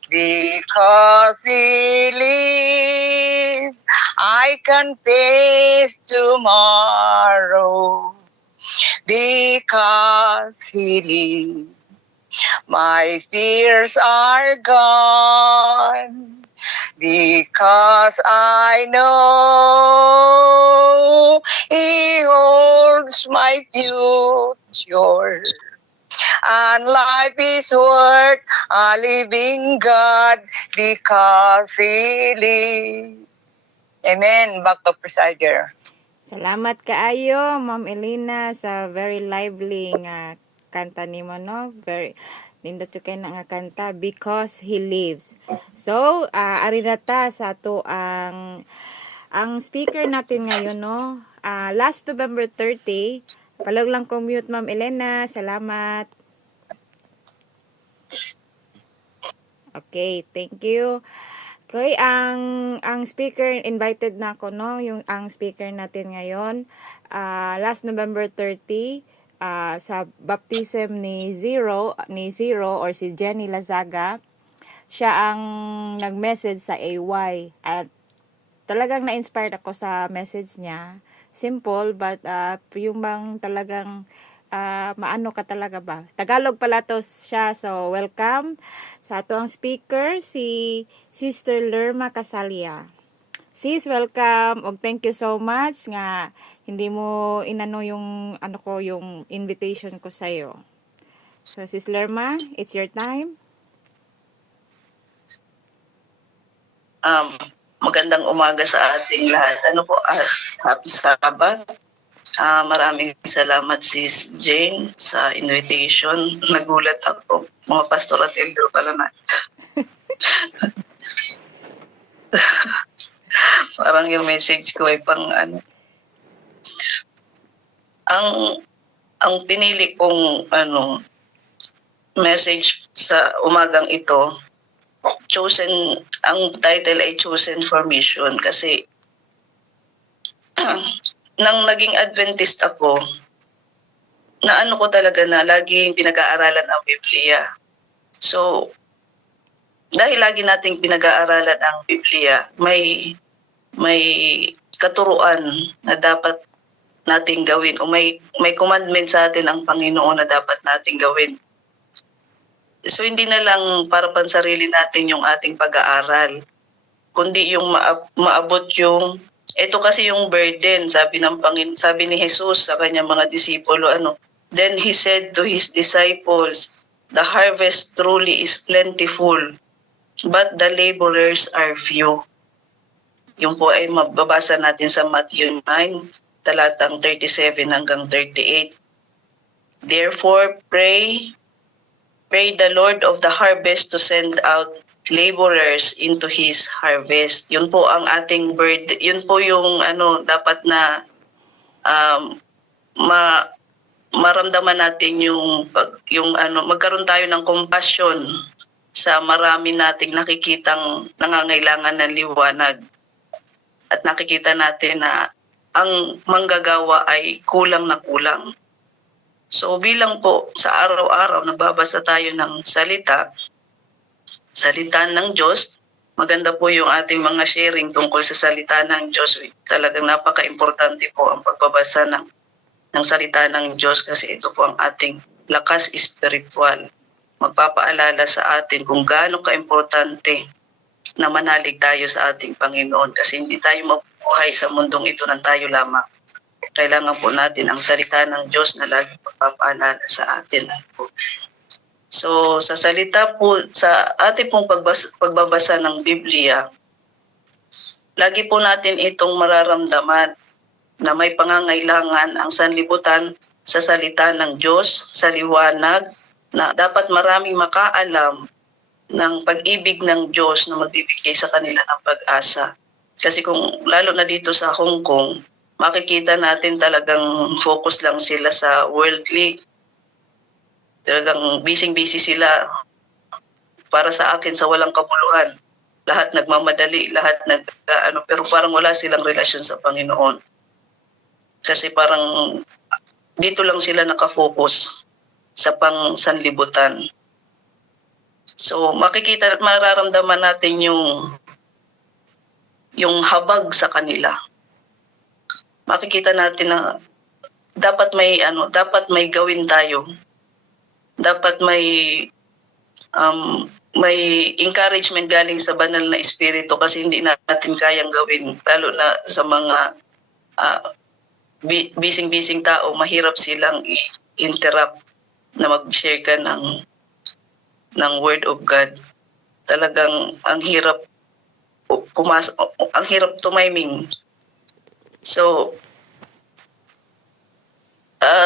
Because He lives, I can face tomorrow. Because He lives, my fears are gone. Because I know He holds my future. And life is worth a living God because He lives. Amen. Back to presider. Salamat kaayo, Ma'am Elena, sa very lively nga kanta nimo, no? Very nindot kay na nga kanta, Because He Lives. So, ari na ta sa ato ang speaker natin ngayon, no? Last November 30, palog lang kong mute, Ma'am Elena. Salamat. Okay, thank you. Okay, ang speaker invited na ako, no, ang speaker natin ngayon last November 30 sa baptism ni Zero or si Jenny Lazaga. Siya ang nag-message sa AY at talagang na-inspired ako sa message niya. Simple but yung bang talagang maano ka talaga ba? Tagalog pala to siya, so welcome sa ato ang speaker, si Sister Lerma Casalia. Sis, welcome og thank you so much nga hindi mo inano yung yung invitation ko sa iyo. So Sis Lerma, it's your time. Magandang umaga sa ating lahat. Happy Sabbath. Maraming salamat Sis Jane sa invitation. Nagulat ako. Mga pastor at elder pala na. Parang yung message ko ay pang Ang pinili kong message sa umagang ito, ang title ay Chosen for Mission kasi nang naging Adventist ako, ko talaga na laging pinag-aaralan ang Biblia. So, dahil lagi nating pinag-aaralan ang Biblia, may katuruan na dapat nating gawin o may commandment sa atin ang Panginoon na dapat nating gawin. So, hindi na lang para pansarili natin yung ating pag-aaral, kundi yung maabot yung ito kasi yung burden, sabi ni Jesus sa kanyang mga disipulo, Then He said to His disciples, the harvest truly is plentiful, but the laborers are few. Yung po ay mababasa natin sa Matthew 9, talatang 37 hanggang 38. Therefore, pray the Lord of the harvest to send out laborers into His harvest. Yun po ang ating burden. Yun po yung dapat na maramdaman natin magkaroon tayo ng compassion sa marami nating nakikitang nangangailangan ng liwanag. At nakikita natin na ang manggagawa ay kulang na kulang. So bilang po sa araw-araw nagbabasa tayo ng salita ng Diyos, maganda po yung ating mga sharing tungkol sa salita ng Diyos. Talagang napaka-importante po ang pagbabasa ng salita ng Diyos kasi ito po ang ating lakas espiritual. Magpapaalala sa atin kung gaano ka-importante na manalig tayo sa ating Panginoon kasi hindi tayo mabuhay sa mundong ito ng tayo lamang. Kailangan po natin ang salita ng Diyos na lagi magpapaalala sa atin. So, sa salita po, sa ating pong pagbabasa ng Biblia, lagi po natin itong mararamdaman na may pangangailangan ang sanlibutan sa salita ng Diyos, sa liwanag, na dapat maraming makaalam ng pag-ibig ng Diyos na magbibigay sa kanila ng pag-asa. Kasi kung lalo na dito sa Hong Kong, makikita natin talagang focus lang sila sa worldly. Talagang busy-busy sila para sa akin sa walang kabuluhan. Lahat nagmamadali, lahat pero parang wala silang relasyon sa Panginoon. Kasi parang dito lang sila nakafocus sa pang-sanlibutan. So mararamdaman natin yung habag sa kanila. Makikita natin na dapat may gawin tayo. Dapat may encouragement galing sa banal na espiritu kasi hindi natin kayang gawin, lalo na sa mga bising-bising tao, mahirap silang i-interrupt na mag-share ka ng Word of God. Talagang ang hirap tumiming. So,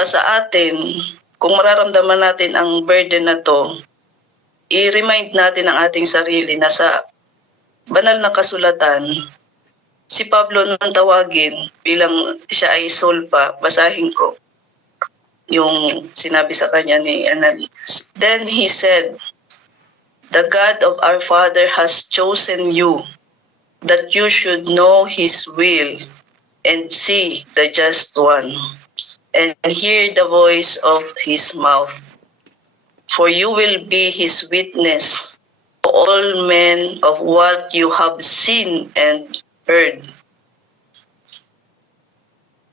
sa atin, kung mararamdaman natin ang burden na to, i-remind natin ang ating sarili na sa banal na kasulatan, si Pablo nang tawagin bilang siya ay Saul pa, basahin ko yung sinabi sa kanya ni Ananias. Then he said, "The God of our father has chosen you, that you should know his will and see the just one, and hear the voice of his mouth. For you will be his witness to all men of what you have seen and heard."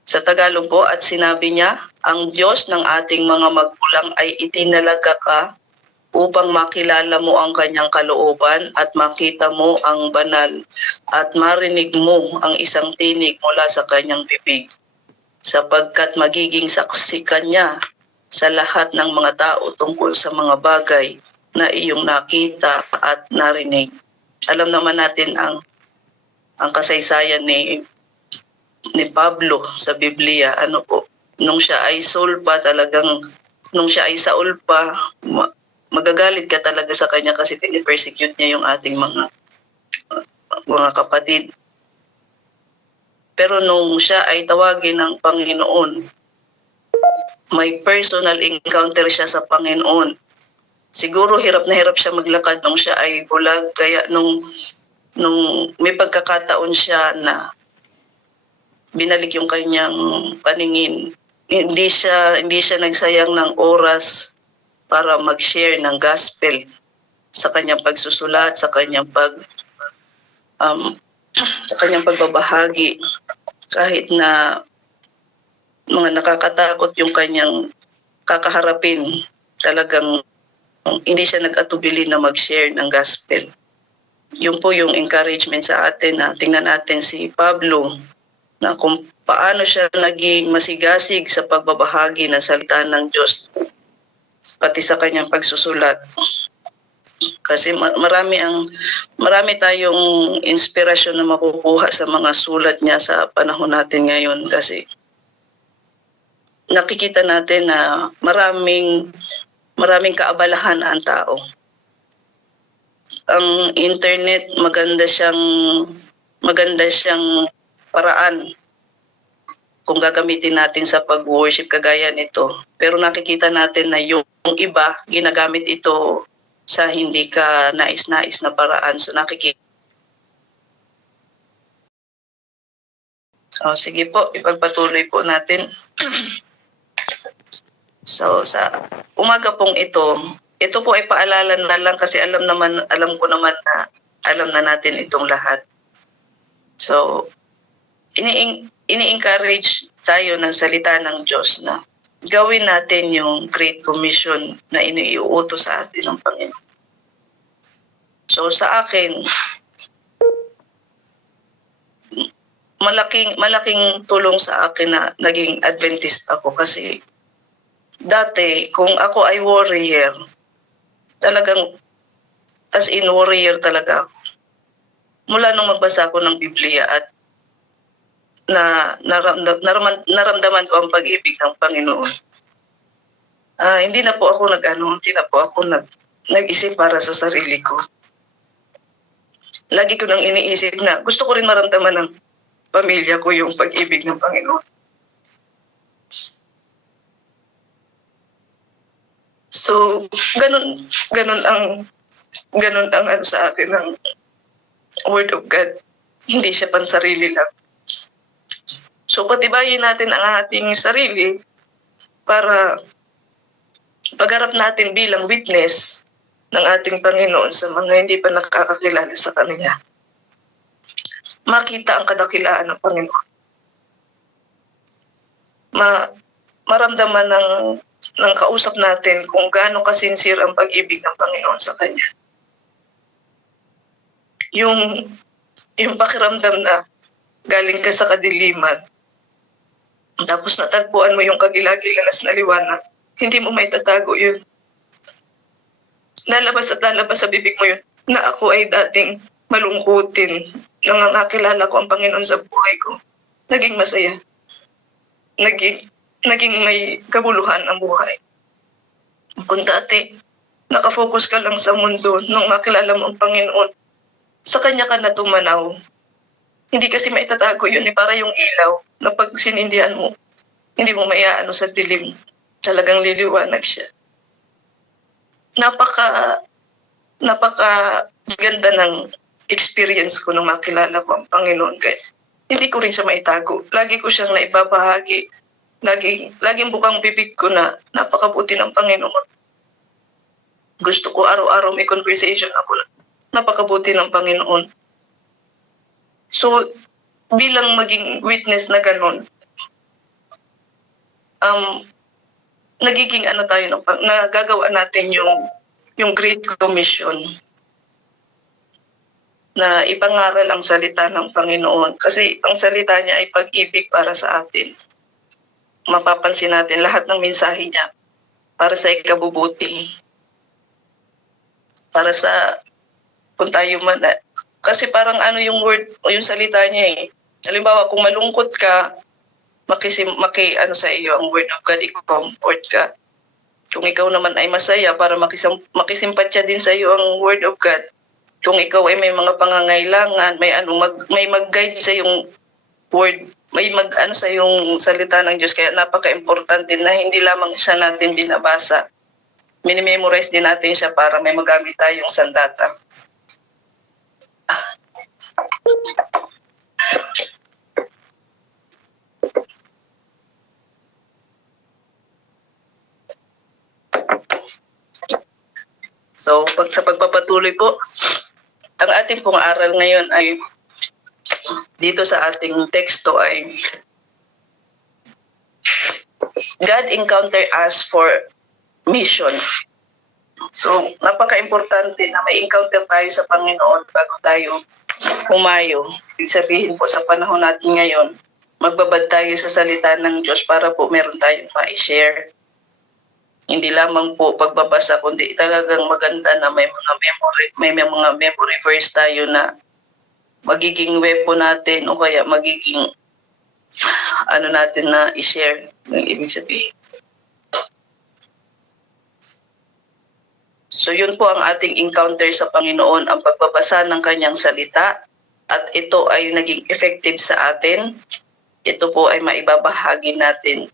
Sa Tagalog po, at sinabi niya, ang Diyos ng ating mga magulang ay itinalaga ka upang makilala mo ang kanyang kalooban at makita mo ang banal at marinig mo ang isang tinig mula sa kanyang bibig, sapagkat magiging saksi ka niya sa lahat ng mga tao tungkol sa mga bagay na iyong nakita at narinig. Alam naman natin ang kasaysayan ni Pablo sa Biblia. Nung siya ay Saul pa, nung siya ay Saul pa, magagalit ka talaga sa kanya kasi pini-persecute niya yung ating mga kapatid. Pero nung siya ay tawagin ng Panginoon, may personal encounter siya sa Panginoon. Siguro hirap na hirap siya maglakad nung siya ay bulag, kaya nung may pagkakataon siya na binalik yung kanyang paningin, hindi siya nagsayang ng oras para mag-share ng gospel sa kanyang pagsusulat, sa kanyang pagbabahagi, kahit na mga nakakatakot yung kanyang kakaharapin, talagang hindi siya nag-atubili na mag-share ng gospel. Yun po yung encouragement sa atin na tingnan natin si Pablo na kung paano siya naging masigasig sa pagbabahagi ng salita ng Diyos, pati sa kanyang pagsusulat. Kasi marami tayong inspirasyon na makukuha sa mga sulat niya sa panahon natin ngayon, kasi nakikita natin na maraming kaabalahan ang tao. Ang internet, maganda siyang paraan kung gagamitin natin sa pag-worship kagaya nito. Pero nakikita natin na yung iba, ginagamit ito sa hindi ka nais-nais na paraan. So sige po, ipagpatuloy po natin. So sa umaga pong ito po ay paalala na lang kasi alam ko naman na alam na natin itong lahat. So ini-encourage tayo ng salita ng Diyos na gawin natin yung Great Commission na iniuutos sa atin ng Panginoon. So sa akin, malaking tulong sa akin na naging Adventist ako, kasi dati kung ako ay warrior, talagang as in warrior talaga ako. Mula nung magbasa ko ng Biblia at naramdaman ko ang pag-ibig ng Panginoon. Hindi na po ako nag-isip para sa sarili ko. lagi ko nang iniisip na gusto ko rin maramdaman ng pamilya ko yung pag-ibig ng Panginoon. So, ganun ang ano sa akin ng Word of God. Hindi siya pansarili lang. So, patibayin natin ang ating sarili para pagharap natin bilang witness ng ating Panginoon sa mga hindi pa nakakakilala sa Kanya. Makita ang kadakilaan ng Panginoon. Maramdaman ng kausap natin kung gaano kasinsir ang pag-ibig ng Panginoon sa Kanya. Yung pakiramdam na galing ka sa kadiliman, tapos natagpuan mo yung kagilagilalas na liwanag, hindi mo may tatago yun. Lalabas at lalabas sa bibig mo yun na ako ay dating malungkutin. Nang nakilala ko ang Panginoon sa buhay ko, naging masaya. Naging may kabuluhan ang buhay. Kung dati, nakafocus ka lang sa mundo nung makilala mo ang Panginoon, sa Kanya ka na tumanaw. Hindi kasi maitatago yun, para yung ilaw na pag sinindihan mo, hindi mo maiaano sa dilim. Talagang liliwanag siya. Napaka ganda ng experience ko nung makilala ko ang Panginoon. Kaya hindi ko rin siya maitago. Lagi ko siyang naibabahagi. Laging bukang bibig ko na napakabuti ng Panginoon. Gusto ko araw-araw may conversation ako na napakabuti ng Panginoon. So, bilang maging witness na ganun, nagiging nagagawa natin yung Great Commission na ipangaral ang salita ng Panginoon. Kasi ang salita niya ay pag-ibig para sa atin. Mapapansin natin lahat ng mensahe niya para sa ikabubuti. Para sa kung tayo man. Kasi parang yung word o yung salita niya eh. Halimbawa, kung malungkot ka, sa iyo ang Word of God, i-comfort ka. Kung ikaw naman ay masaya, para makisimpatya din sa iyo ang Word of God. Kung ikaw ay may mga pangangailangan, may mag-guide sa yung word, may sa yung salita ng Diyos. Kaya napaka-importante na hindi lamang siya natin binabasa. Minimemorize din natin siya para may magamit tayong sandata. So, sa pagpapatuloy po, ang ating pong aral ngayon ay dito sa ating teksto ay God encounter us for mission. So, napaka-importante na may encounter tayo sa Panginoon bago tayo humayo. Ibig sabihin po sa panahon natin ngayon, magbabad tayo sa salita ng Diyos para po meron tayong ma-share. Hindi lamang po pagbabasa, kundi talagang maganda na may mga memory verse tayo na magiging weapon natin o kaya magiging natin na i-share ng ibig sabihin. So yun po ang ating encounter sa Panginoon, ang pagbabasa ng kanyang salita, at ito ay naging effective sa atin. Ito po ay maibabahagi natin.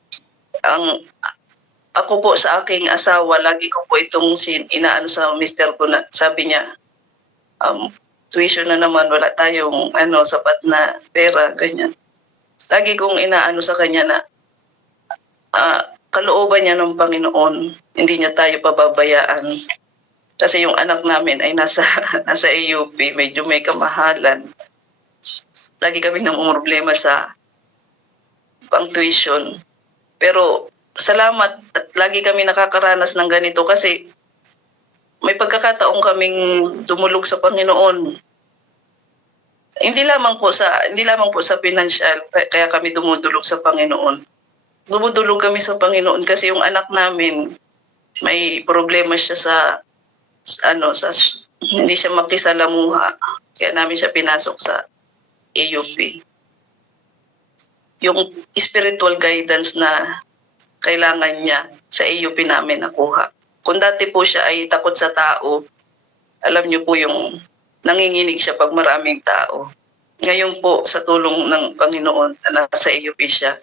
Ako po sa aking asawa, lagi ko po itong inaano sa mister ko na sabi niya, tuition na naman, wala tayong sapat na pera, ganyan. Lagi kong inaano sa kanya na kalooban niya ng Panginoon, hindi niya tayo pababayaan. Kasi yung anak namin ay nasa AUP, medyo may kamahalan. Lagi kami nang problema sa pang-tuition. Pero salamat at lagi kami nakakaranas ng ganito kasi may pagkakataong kaming dumulog sa Panginoon. Hindi lamang po sa financial kaya kami dumudulog sa Panginoon. Dumudulog kami sa Panginoon kasi yung anak namin may problema siya sa hindi siya makisalamuha. Kaya namin siya pinasok sa AUP. Yung spiritual guidance na kailangan niya sa AUP namin nakuha. Kung dati po siya ay takot sa tao, alam niyo po yung nanginginig siya pag maraming tao. Ngayon po, sa tulong ng Panginoon na nasa AUP siya,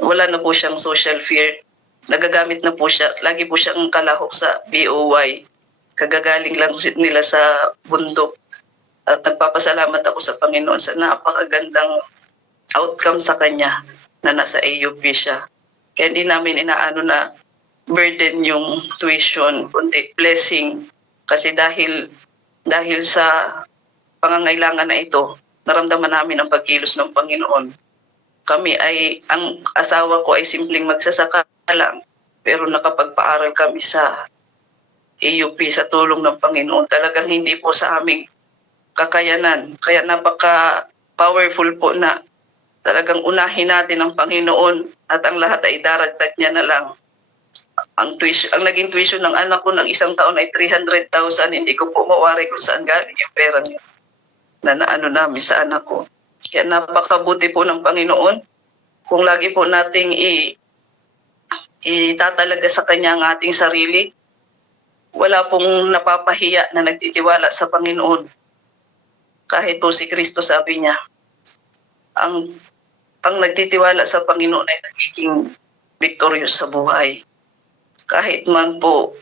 wala na po siyang social fear. Nagagamit na po siya. Lagi po siyang kalahok sa BOY. Kagagaling lang nila sa bundok. At nagpapasalamat ako sa Panginoon sa napakagandang outcome sa kanya na nasa AUP siya. Kaya hindi namin inaano na burden yung tuition, kundi blessing. Kasi dahil sa pangangailangan na ito, naramdaman namin ang pagkilos ng Panginoon. Ang asawa ko ay simpleng magsasaka lang, pero nakapagpaaral kami sa AUP sa tulong ng Panginoon. Talagang hindi po sa aming kakayanan. Kaya napaka-powerful po na talagang unahin natin ang Panginoon at ang lahat ay daragdag niya na lang. Ang naging tuition ng anak ko ng isang taon ay 300,000. Hindi ko po mawari kung saan galing yung pera niya na naano namin sa anak ko. Kaya napakabuti po ng Panginoon kung lagi po nating itatalaga sa Kanya ang ating sarili. Wala pong napapahiya na nagtitiwala sa Panginoon. Kahit po si Kristo sabi niya, ang nagtitiwala sa Panginoon ay nagiging victorious sa buhay. Kahit man po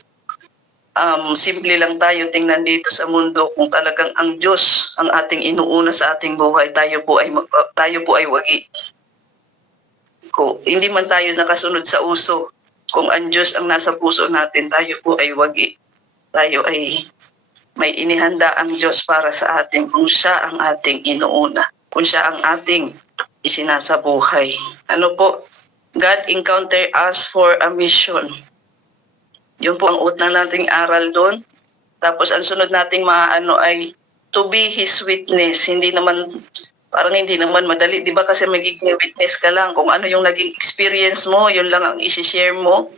simple lang tayo tingnan dito sa mundo, kung talagang ang Diyos ang ating inuuna sa ating buhay, tayo po ay wagi. Hindi man tayo nakasunod sa uso, kung ang Diyos ang nasa puso natin, tayo po ay wagi. Tayo ay may inihanda ang Diyos para sa atin kung siya ang ating inuuna, kung siya ang ating isinasabuhay. Ano po? God encounter us for a mission. Yun po ang utang nating aral doon. Tapos ang sunod nating maano ay to be His witness. Hindi naman madali. Di ba kasi magiging witness ka lang. Kung ano yung naging experience mo, yun lang ang isi-share mo.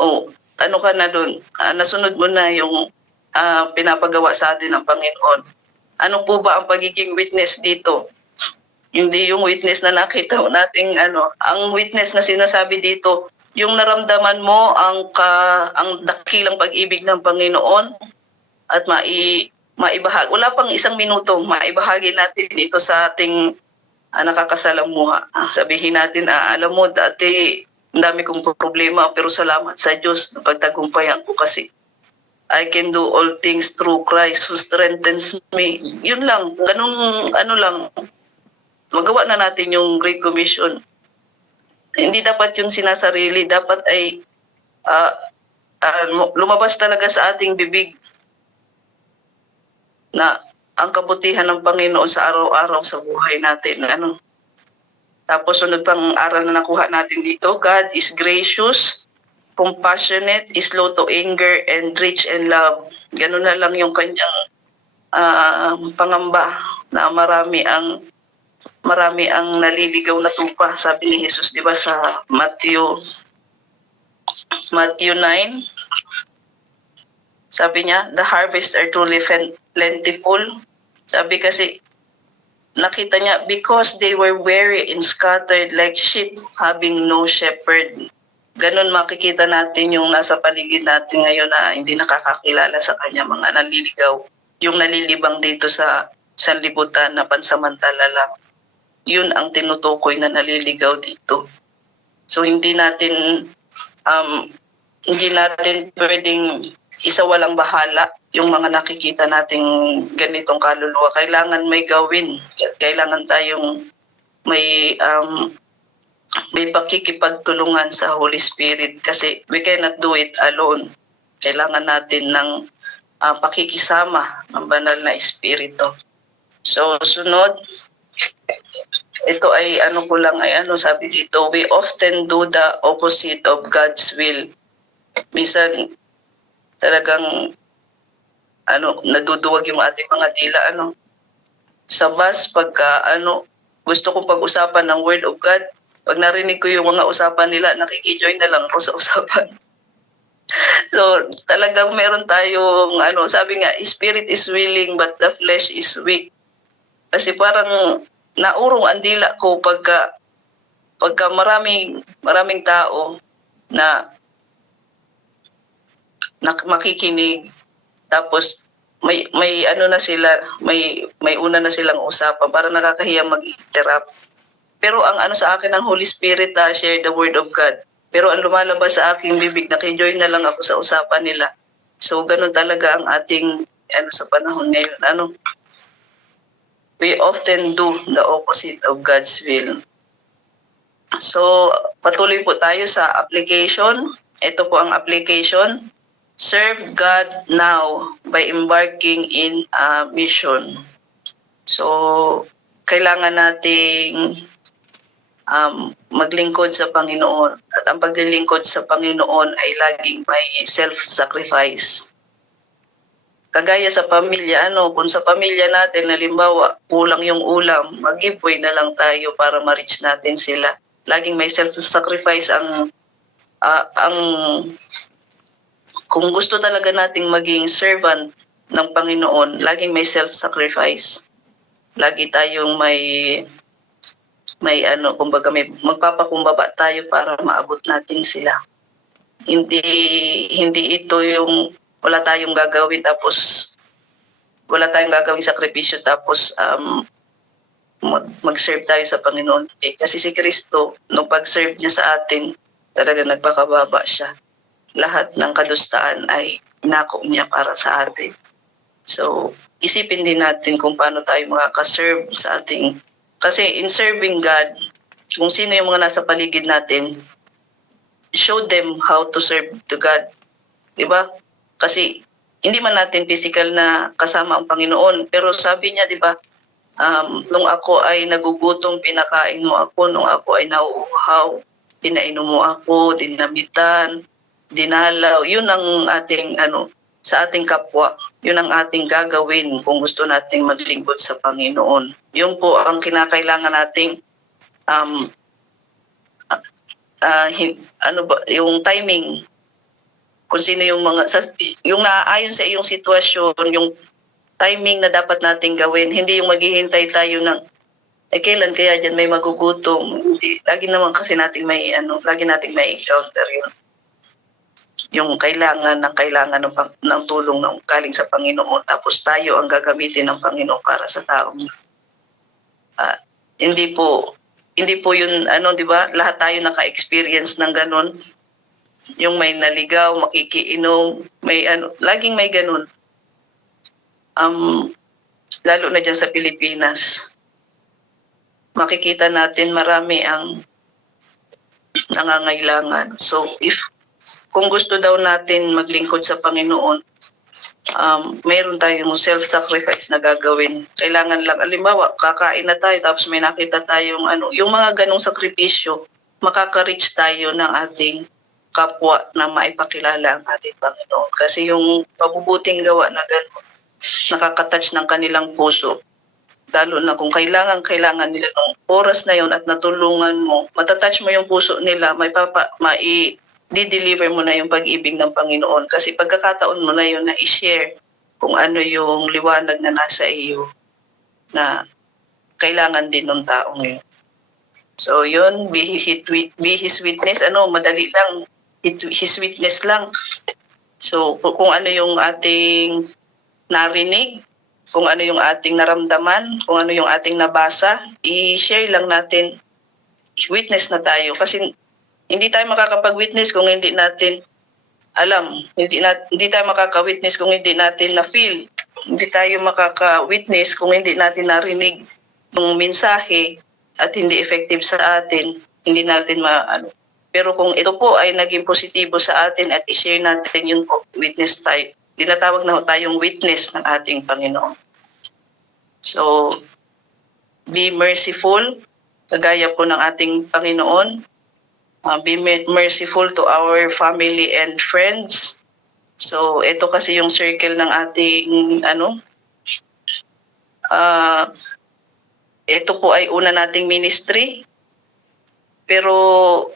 O ano ka na doon? Nasunod mo na yung pinapagawa sa atin ng Panginoon. Ano po ba ang pagiging witness dito? Hindi yung witness na nakita nating ang witness na sinasabi dito, yung naramdaman mo ang dakilang pag-ibig ng Panginoon at maibahagi. Wala pang 1 minuto, maibahagi natin ito sa ating nakakasalamuha. Sabihin natin, alam mo, dati ang dami kong problema, pero salamat sa Diyos na pagtagumpayan ko kasi I can do all things through Christ who strengthens me. Yun lang, ganun lang. Magawa na natin yung Great Commission. Hindi dapat yung sinasarili, dapat ay lumabas talaga sa ating bibig na ang kabutihan ng Panginoon sa araw-araw sa buhay natin. Tapos sunod pang aral na nakuha natin dito, God is gracious, compassionate, is slow to anger, and rich in love. Ganun na lang yung kanyang pangamba na marami ang naliligaw na tupa, sabi ni Jesus, di ba, sa Matthew 9. Sabi niya, the harvest are truly plentiful. Sabi kasi, nakita niya, because they were weary and scattered like sheep having no shepherd. Ganon makikita natin yung nasa paligid natin ngayon na hindi nakakakilala sa kanya, mga naliligaw. Yung nalilibang dito sa sanlibutan na pansamantala lang. Yun ang tinutukoy na naliligaw dito. So hindi natin pwedeng isawalang bahala yung mga nakikita nating ganitong kaluluwa. Kailangan may gawin. Kailangan tayong may pakikipagtulungan sa Holy Spirit kasi we cannot do it alone. Kailangan natin ng pakikisama ng banal na Espiritu. So sunod, ito ay sabi dito, we often do the opposite of God's will. Minsan talagang naduduwag yung ating mga dila sa bus pagka gusto kong pag-usapan ng Word of God, pag narinig ko yung mga usapan nila, nakikijoin na lang ako sa usapan. So talagang meron tayong sabi nga, spirit is willing but the flesh is weak. Kasi parang naurong ang dila ko pagka maraming tao na makikinig, tapos may ano na sila, may una na silang usapan para nakakahiya mag-interrupt. Pero ang ano sa akin ng Holy Spirit, share the word of God. Pero ang lumalabas sa aking bibig, nakijoin na lang ako sa usapan nila. So ganun talaga ang ating ano sa panahon ngayon. We often do the opposite of God's will. So patuloy po tayo sa application. Ito po ang application. Serve God now by embarking in a mission. So, kailangan nating maglingkod sa Panginoon. At ang paglilingkod sa Panginoon ay laging may self-sacrifice. Kagaya sa pamilya, kung sa pamilya natin, halimbawa, kulang yung ulam, mag-giveaway na lang tayo para ma-reach natin sila. Laging may self-sacrifice ang kung gusto talaga nating maging servant ng Panginoon, laging may self-sacrifice. Lagi tayong may kumbaga may magpapakumbaba tayo para maabot natin sila. Hindi ito yung wala tayong gagawin sakripisyo tapos mag-serve tayo sa Panginoon. Kasi si Kristo, nung pag-serve niya sa atin, talaga nagpakababa siya. Lahat ng kadustaan ay inako niya para sa atin. So, isipin din natin kung paano tayo makaka-serve sa ating... Kasi in serving God, kung sino yung mga nasa paligid natin, show them how to serve to God. Diba? Kasi hindi man natin physical na kasama ang Panginoon, pero sabi niya, diba, nung ako ay nagugutom, pinakain mo ako. Nung ako ay nauuhaw, pinainom mo ako, dinamitan, dinalaw. Yun ang ating sa ating kapwa. Yun ang ating gagawin kung gusto nating maglingkod sa Panginoon. Yun po ang kinakailangan nating yung timing. Kung sino yung yung naaayon sa iyong sitwasyon, yung timing na dapat nating gawin. Hindi yung maghihintay tayo ng kailan kaya dyan may magugutom. Hindi. Lagi naman kasi nating may encounter yun. Yung kailangan ng tulong ng galing sa Panginoon, tapos tayo ang gagamitin ng Panginoon para sa taong hindi po yun di ba, lahat tayo naka-experience ng ganun, yung may naligaw, makikiinom, may laging may ganun, lalo na dyan sa Pilipinas. Makikita natin marami ang nangangailangan. So kung gusto daw natin maglingkod sa Panginoon, mayroon tayong self-sacrifice na gagawin. Kailangan lang, halimbawa, kakain na tayo, tapos may nakita tayong yung mga ganong sakripisyo, makaka-reach tayo ng ating kapwa na maipakilala ang ating Panginoon. Kasi yung pabubuting gawa na gano'n, nakaka-touch ng kanilang puso. Lalo na kung kailangan nila ng oras na yon at natulungan mo, matatouch mo yung puso nila, di-deliver mo na yung pag-ibig ng Panginoon. Kasi pagkakataon mo na yun na i-share kung ano yung liwanag na nasa iyo na kailangan din ng taong yun. So yun, be his witness. Madali lang. His witness lang. So kung ano yung ating narinig, kung ano yung ating naramdaman, kung ano yung ating nabasa, i-share lang natin. Witness na tayo. Kasi hindi tayo makakapag-witness kung hindi natin alam. Hindi tayo makaka-witness kung hindi natin na-feel. Hindi tayo makaka-witness kung hindi natin narinig ng mensahe at hindi effective sa atin. Hindi natin Pero kung ito po ay naging positibo sa atin at i-share natin, yun po, witness tayo. Tinatawag na tayong witness ng ating Panginoon. So, be merciful, kagaya po ng ating Panginoon. Be merciful to our family and friends. So, ito kasi yung circle ng ating, ito po ay una nating ministry. Pero,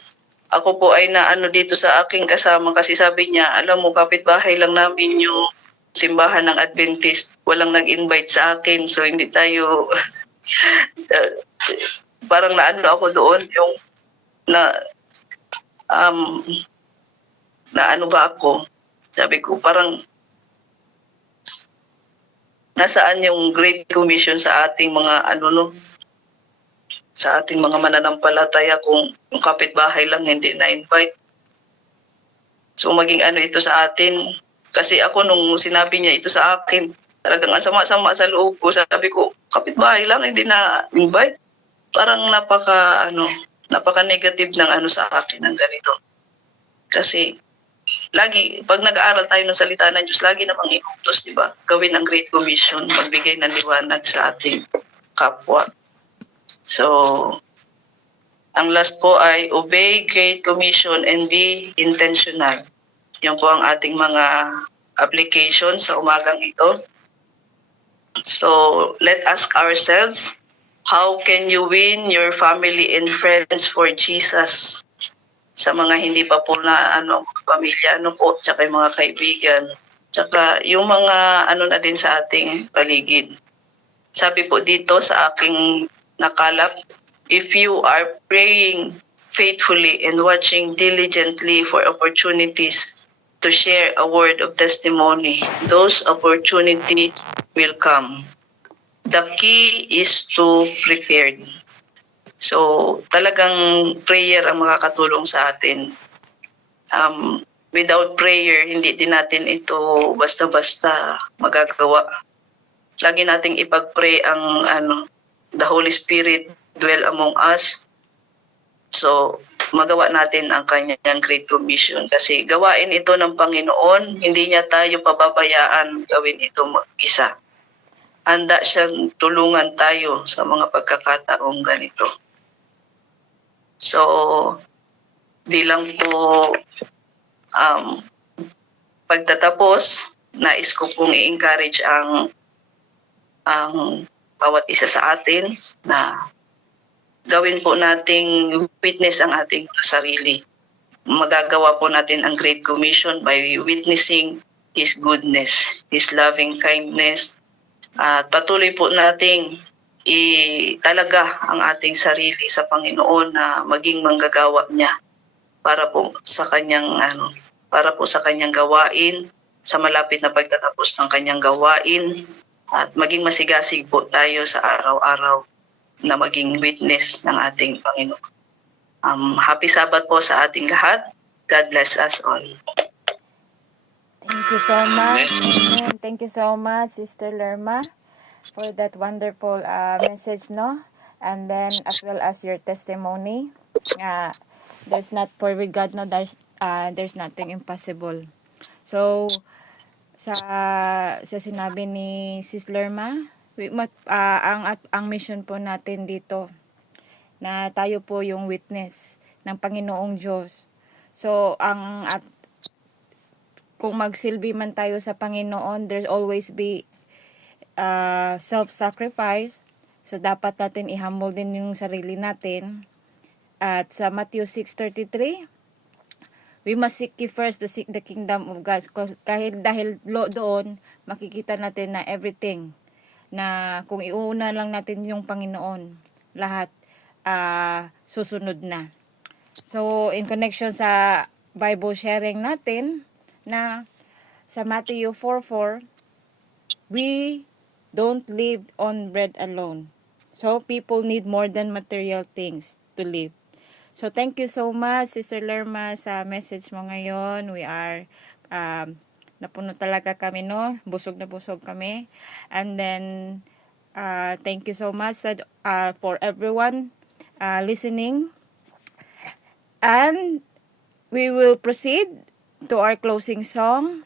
ako po ay dito sa aking kasama kasi sabi niya, alam mo, kapitbahay lang namin yung simbahan ng Adventist. Walang nag-invite sa akin. So, hindi tayo, parang ako doon, yung ba ako? Sabi ko, parang nasaan yung Great Commission sa ating mga sa ating mga mananampalataya kung yung kapitbahay lang hindi na-invite. So maging ito sa atin. Kasi ako nung sinabi niya ito sa akin, talagang ang sama-sama sa loob ko. Sabi ko, kapitbahay lang hindi na-invite. Parang napaka-negative ng sa akin ng ganito. Kasi lagi, pag nag-aaral tayo ng salita ng Diyos, lagi namang iutos, di ba? Gawin ang Great Commission, magbigay ng liwanag sa ating kapwa. So, ang last po ay obey Great Commission and be intentional. Yan po ang ating mga application sa umagang ito. So, let us ask ourselves, how can you win your family and friends for Jesus? Sa mga hindi pa po na pamilya, tsaka yung mga kaibigan, tsaka yung mga na din sa ating paligid. Sabi po dito sa aking nakalap, if you are praying faithfully and watching diligently for opportunities to share a word of testimony, those opportunities will come. The key is to prepare. So, talagang prayer ang makakatulong sa atin. Without prayer, hindi din natin ito basta-basta magagawa. Lagi nating ipag-pray ang the Holy Spirit dwell among us. So, magawa natin ang kanyang Great Commission. Kasi gawain ito ng Panginoon, hindi niya tayo pababayaan gawin ito mag-isa. Handa siyang tulungan tayo sa mga pagkakataong ganito. So, bilang po pagtatapos, nais ko pong i-encourage ang bawat isa sa atin na gawin po nating witness ang ating sarili. Magagawa po natin ang Great Commission by witnessing His goodness, His loving kindness. At patuloy po nating italaga ang ating sarili sa Panginoon na maging manggagawa niya para po sa kanyang gawain, sa malapit na pagtatapos ng kanyang gawain, at maging masigasig po tayo sa araw-araw na maging witness ng ating Panginoon. Happy Sabbath po sa ating lahat. God bless us all. Thank you so much. Amen. Thank you so much, Sister Lerma, for that wonderful message, no? And then, as well as your testimony, there's not for with God, no? There's nothing impossible. So, sa sinabi ni Sis Lerma, ang mission po natin dito na tayo po yung witness ng Panginoong Diyos. So, kung magsilbi man tayo sa Panginoon, there's always be self-sacrifice. So, dapat natin i-humble din yung sarili natin. At sa Matthew 6:33, we must seek ye first the kingdom of God. Dahil doon, makikita natin na everything, na kung iuna lang natin yung Panginoon, lahat susunod na. So, in connection sa Bible sharing natin, na sa Matthew 4:4, we don't live on bread alone. So, people need more than material things to live. So, thank you so much, Sister Lerma, sa message mo ngayon. We are, napuno talaga kami, no? Busog na busog kami. And then, thank you so much for everyone listening. And we will proceed to our closing song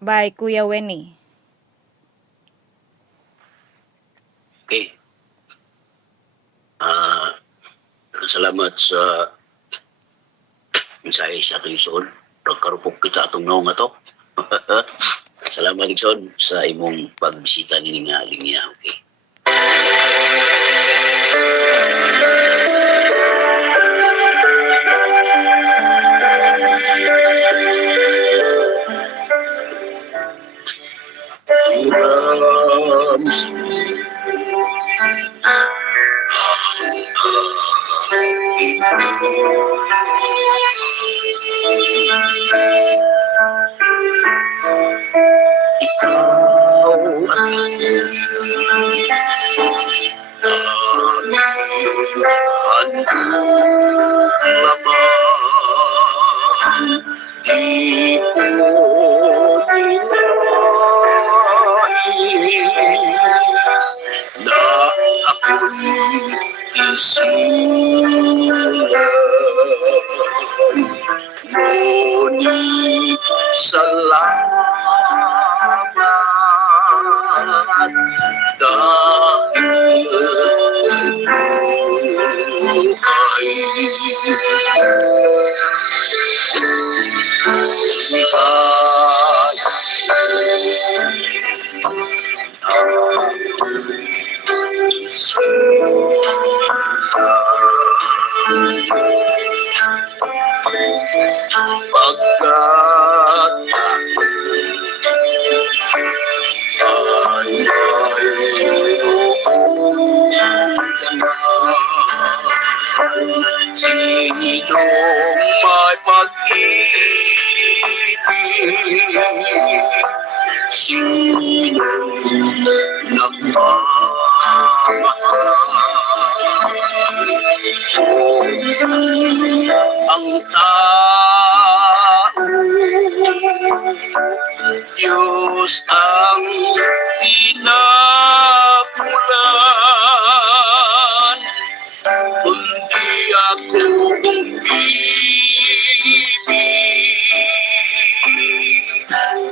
by Kuya Wenny. Okay. Salamat sa mensahe sa ating Igsoon. Pagkarupok kita atong naong ato. Salamat Igsoon sa imong pagbisita ni nga linya. Okay. Ikaw laman, di ko ninais na ako'y isilan. Ngunit salamat dahil buhay. Pagkat ay mayroong laman, sinong may pag-ibig, sinong nagmamahal. Ang tao, Diyos ang pinakulan, kundi ako ibig,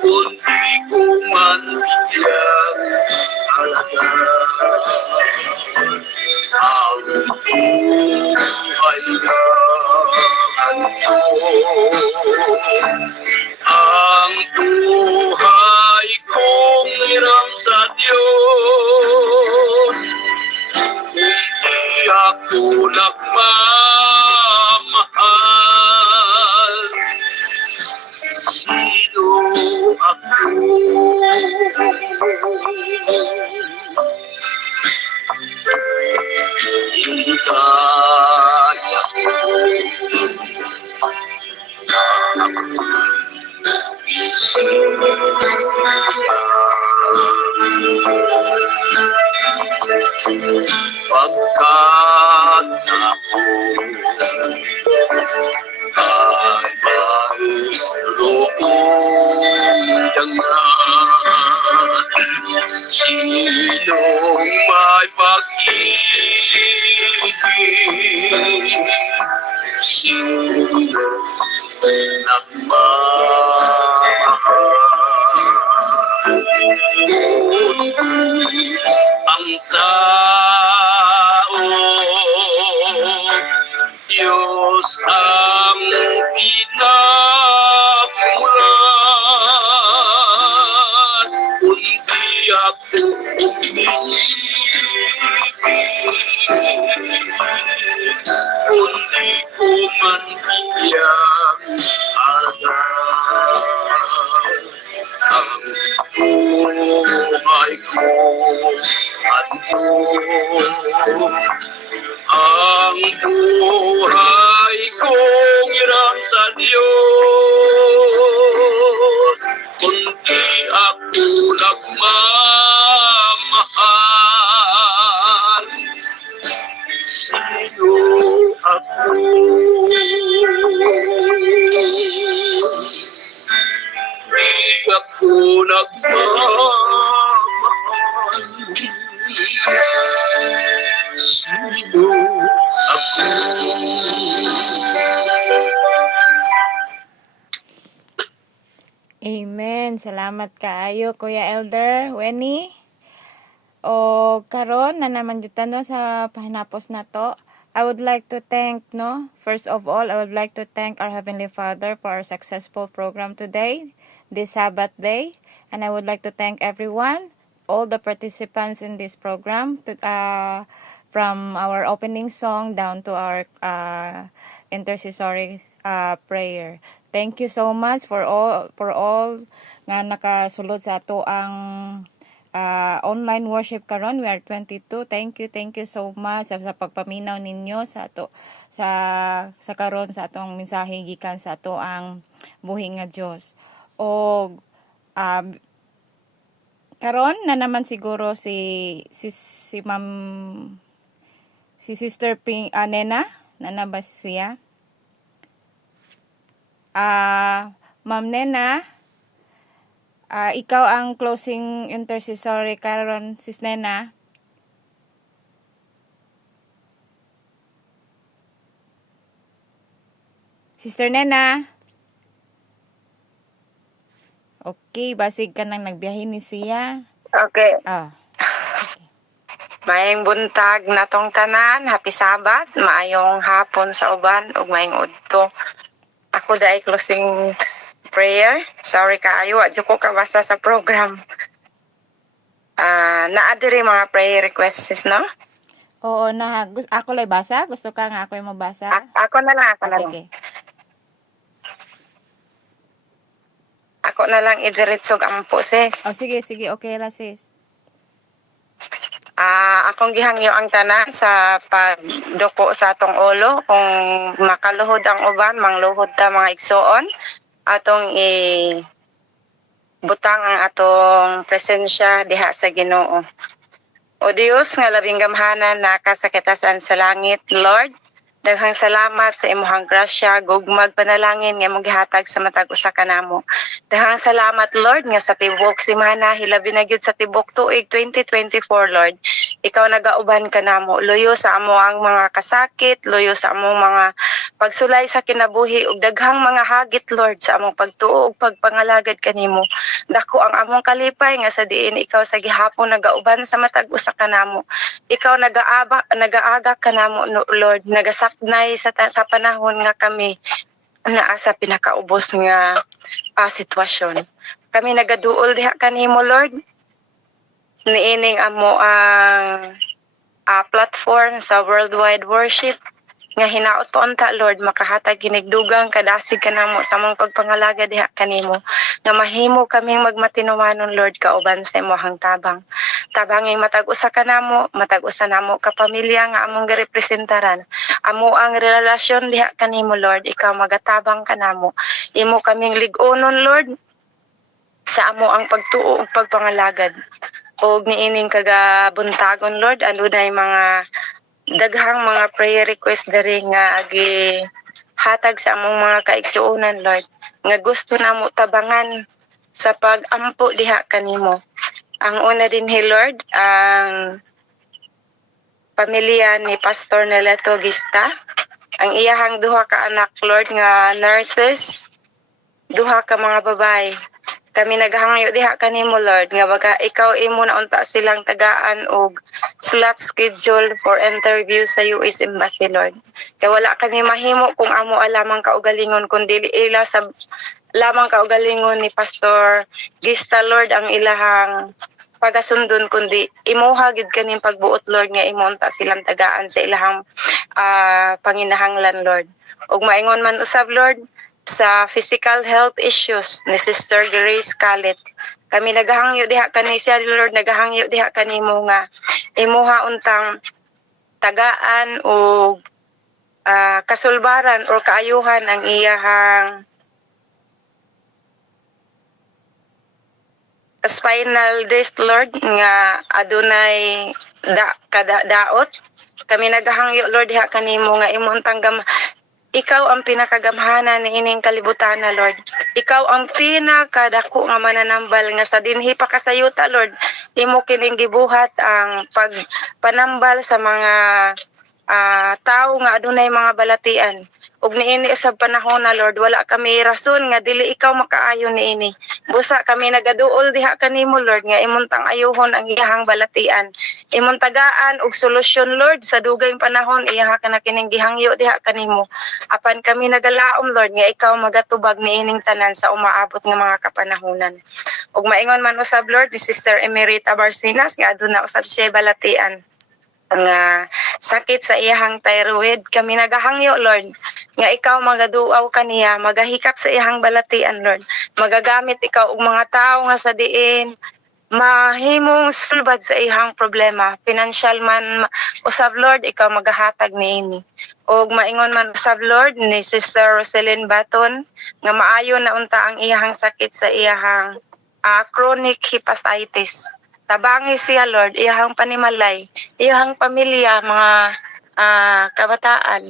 kundi ko man bigyan halaga. Ang buhay na anyo, ang buhay kong hiram sa Diyos, hindi ako nagmamahal. Sino ako? Hindi kaya ko na ako'y isilan. Pagkat ako ay mayroong dangan, sinong may pag-ibig, sinong nagmamahal. Kundi ang tao, Diyos ang pinakulan, kundi ako umibig, kundi ko man bigyan halaga. Ang buhay ko anyo, ang buhay kong hiram sa Diyos, kundi ako nagmamahal. Sino ako? Di ako nagmamahal. Sino ako? Amen. Salamat kaayo Kuya Elder Wenny. O karon na naman juta no sa pahinapos nato. I would like to thank first of all, I would like to thank our Heavenly Father for our successful program today, this Sabbath day, and I would like to thank everyone, all the participants in this program, from our opening song down to our intercessory prayer. Thank you so much for all nga nakasulod sa ato ang online worship karon. We are 22. Thank you so much sa pagpaminaw ninyo sa ato sa karon sa atong mensahe gikan sa ato ang buhi nga Dios. O karon na naman siguro si Sister Nena Nanaba siya? Ma'am Nena, ikaw ang closing intercessory karon, Sis Nena. Sister Nena. Okay, basig ka nang nagbiyahe ni siya. Okay. Okay. Maayong buntag natong tanan, happy Sabat, maayong hapon sa uban ug maayong udto. Ako dai closing prayer. Sorry kaayo, adyo ko kabasa sa program. Naa diri mga prayer requests, no? Oo na, ako lay basa. Gusto ka nga ako yung mabasa? Ako na lang. Sige. Ako na lang idiretsog ampo, sis. Sige, okay ra, sis. Akong gihangyo ang tanan sa pagduko sa atong ulo. Kung makaluhod ang uban, mangluhod ta mga igsoon. Atong butang ang atong presensya diha sa Ginoo. O Dios nga labing gamhanan nakasakitasan sa langit, Lord, daghang salamat sa imong grasya, gugmag panalangin nga imong gihatag sa matag usa ka namo. Daghang salamat, Lord, nga sa tibok semana hilabi na gyud sa tibok tuig 2024, Lord. Ikaw nagauban ka namo, luyo sa amo ang mga kasakit, luyo sa among mga pagsulay sa kinabuhi ug daghang mga hagit, Lord, sa among pagtuo ug pagpangalagad kanimo. Dako ang among kalipay nga sa diin ikaw sa gihapon nagauban sa matag usa ka namo. Ikaw nagaaga ka namo, Lord, nagasaknay sa panahon nga kami naa sa pinakaubos nga sitwasyon. Kami nagaduol diha kanimo, Lord. Niining amo ang platform sa worldwide worship nga hinaot pa unta, Lord, makahatag hinigdugang kadasig kanamo sa mong pagpangalaga diha kanimo nga mahimo kaming magmatinumanon, Lord, kauban sa imong tabang. Tabanging matag usa kanamo, matag usa namo ka pamilya nga among girepresentaran. Amo ang relasyon diha kanimo, Lord, ikaw magatabang kanamo. Imo kaming lig-onon, Lord, sa amo ang pagtuo ug pagpangalagad. Og niining kagabuntagon, Lord, adunay mga daghang mga prayer request diri nga hatag sa among mga kaigsuonan, Lord, nga gusto namo tabangan sa pag-ampo diha kanimo. Ang una din, Lord, ang pamilya ni Pastor Neleto Gista, ang iyahang duha ka anak, Lord, nga nurses, duha ka mga babae. Kami naghangyo diha kanimo, Lord, nga baga ikaw imo na unta silang tagaan og slot schedule for interview sa US Embassy, Lord. Kaya wala kami mahimo kung amo alamang kaugalingon kundi ila sa lamang kaugalingon ni Pastor Gista, Lord, ang ilahang pagasundon kundi imuha gid kaning pagbuot, Lord, nga imo unta silang tagaan sa ilahang panginahanglan, Lord. Ug maingon man usab, Lord, sa physical health issues ni Sister Grace Kalit. Kami naghangyo diha kani siya, Lord, naghangyo diha kanimo nga imuha untang tagaan o kasulbaran o kaayuhan ang iyahang spinal disc, Lord, nga adunay daot. Kami naghangyo, Lord, diha kanimo nga imo untang ikaw ang pinakagamhanan ni ining kalibutan, Lord. Ikaw ang pinakadako nga mananambal nga sa dinhi pa kasayuta, Lord. Imo kining gibuhat ang pagpanambal sa mga tao nga adunay mga balatian. Ug niini usab panahon na, Lord, wala kami rason nga dili ikaw makaayo niini. Busa kami nagaduol diha kanimo, Lord, nga imong tang ayuhon ang iyahang balatian. Imong tagaan og solusyon, Lord, sa dugay panahon iyaha ka na kining gihangyo diha kanimo. Apan kami nagalaom, Lord, nga ikaw magatubag niining tanan sa umaabot nga mga kapanahonan. Ug maingon man usab, Lord, ni Sister Emerita Barcinas nga aduna usab siya balatian nga sakit sa iyahang thyroid. Kami nagahangyo, Lord, nga ikaw magaduaw kaniya, magahikap sa iyahang balatian, Lord. Magagamit ikaw og mga tao nga sa diin mahimong sulbad sa iyahang problema. Financial man usab, Lord, ikaw magahatag niini. Og maingon man usab, Lord, ni Sister Roselyn Baton nga maayo na unta ang iyahang sakit sa iyahang chronic hepatitis. Tabangi siya, Lord, iyahang panimalay, iyahang pamilya, mga kabataan.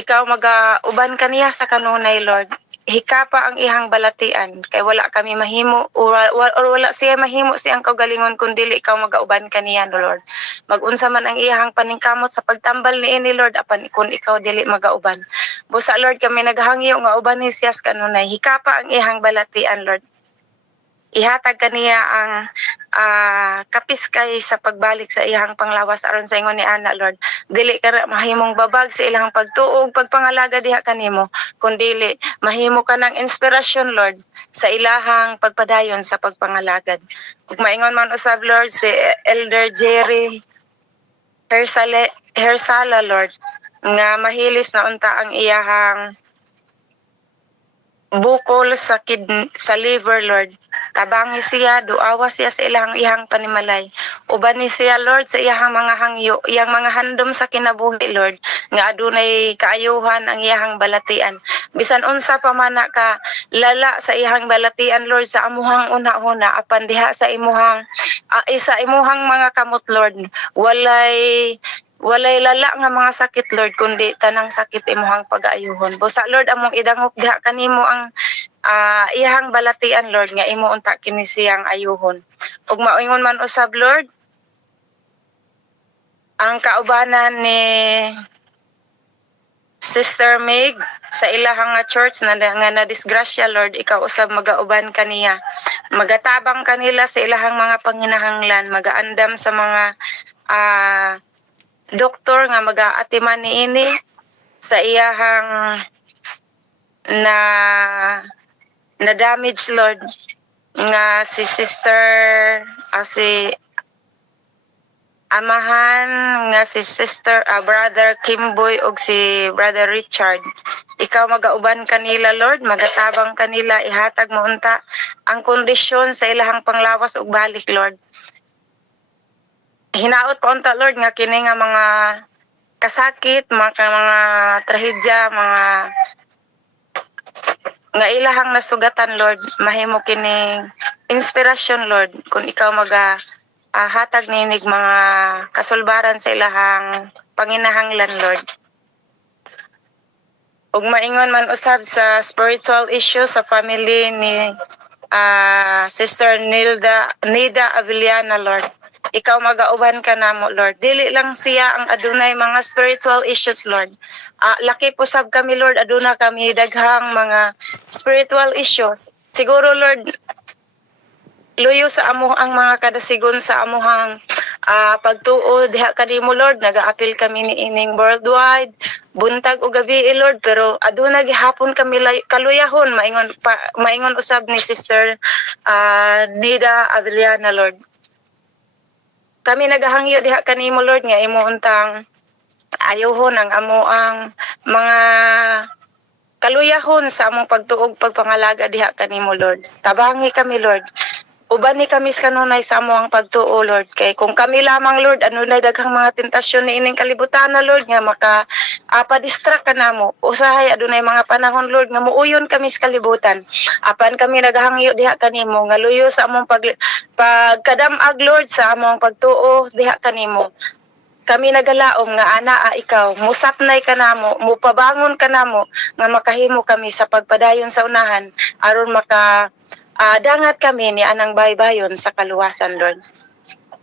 ikaw magauban kaniya sa kanunay, Lord. Hikapa ang ihang balatian kay wala kami mahimo or wala siya mahimo siyang kaugalingon kun dili ikaw magauban kaniya, Lord. Magunsa man ang ihang paningkamot sa pagtambal niini, Lord, apan kun ikaw dili magauban. Busa, Lord, kami naghangyo nga uban ni siya sa kanunay. Hikapa ang ihang balatian, Lord. Ihatag kaniya ang kapiskay sa pagbalik sa iyang panglawas aron sa ingon ni ana, Lord. Dili ka mahimong babag sa ilang pagtuog pagpangalaga diha kanimo, kundi mahimo ka ng inspirasyon, Lord, sa ilahang pagpadayon sa pagpangalagad. Ug maingon man usab, Lord, si Elder Jerry Hersala, Lord, nga mahilis na unta ang iyahang bukol sa sa liver, Lord. Tabangi siya, duawa siya sa ihang panimalay. Uban ni siya, Lord, sa iyang mga hangyo, iyang mga handom sa kinabuhi, Lord, nga adunay kaayuhan ang iyang balatian. Bisan unsa pa man ka lala sa iyang balatian, Lord, sa amuhang una-una apan diha sa imuhang mga kamot, Lord, walay lala nga mga sakit, Lord, kundi tanang sakit imuhang pag-aayuhon. Busa, Lord, among idangop diha kanimo ang iyang balatian, Lord, nga imo unta kini siyang ayuhon. Ug maingon man usab, Lord, ang kaubanan ni Sister Meg sa ilahang church nga na-disgrasya, Lord, ikaw usab magauban kaniya. Magatabang kanila sa ilahang mga panginahanglan, magaandam sa mga doktor nga mag-aatiman niini sa iyahang na damage, Lord, nga si Sister si amahan nga si Sister Brother Kimboy og si Brother Richard. Ikaw magauban kanila, Lord, magatabang kanila, ihatag mo unta ang kondisyon sa ilahang panglawas ug balik, Lord. Hinaot pa unta, Lord, nga kini nga mga kasakit, mga trahedya, mga nga ilahang nasugatan, Lord, mahimo kini inspirasyon, Lord, kung ikaw hatag ninig mga kasulbaran sa ilahang panginahanglan, Lord. Ug maingon man usab sa spiritual issue sa family ni Sister Nida Aviliana, Lord. Ikaw magauban ka namo, Lord. Dili lang siya ang adunay mga spiritual issues, Lord. Laki po sab kami, Lord, aduna kami daghang mga spiritual issues. Siguro, Lord, luyo sa amo ang mga kadasigon sa amuhang pagtuo diha kanimo, Lord. Nagaapil kami ni ining worldwide buntag o gabi, Lord, pero aduna gihapon kami kaluyahon. Maingon usab ni Sister Nida Aviliana, Lord. Kami nagahangyo diha kanimo, Lord, nga imo untang ayuhon ang amoang mga kaluyahon sa among pagtuog pagpangalaga diha kanimo, Lord. Tabangi kami, Lord. Uban ni kami kanunay sa amoang pagtuo, Lord. Kay kung kami lamang, Lord, na daghang mga tentasyon ni ining kalibutan na, Lord, nga pa-distract ka namo. Usahay adunay mga panahon, Lord, nga muuyon kami sa kalibutan. Apan kami naghangyo diha kanimo nga luyo sa among pagkadamag, Lord, sa among pagtuo diha kanimo. Kami nagalaom nga ikaw, musapnay ka namo, mupabangon ka namo, nga makahimo kami sa pagpadayon sa unahan aron dangat kami ni anang baybayon sa kaluwasan, Lord.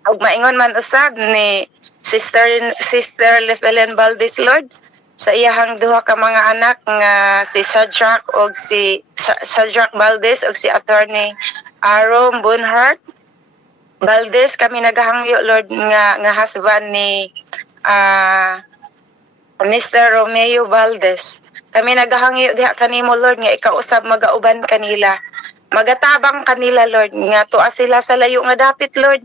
Ug maingon man usab ni Sister Lefelen Valdez, Lord, sa iyahang duha ka mga anak nga si Shadrach Valdez ug si Attorney Arom Bunhart Valdez. Kami nagahangyo, Lord, nga husband ni Mr. Romeo Valdez. Kami nagahangyo diha kanimo, Lord, nga ikaw usab magauban kanila. Magatabang kanila, Lord, nga tuwa sila sa layo nga dapit, Lord.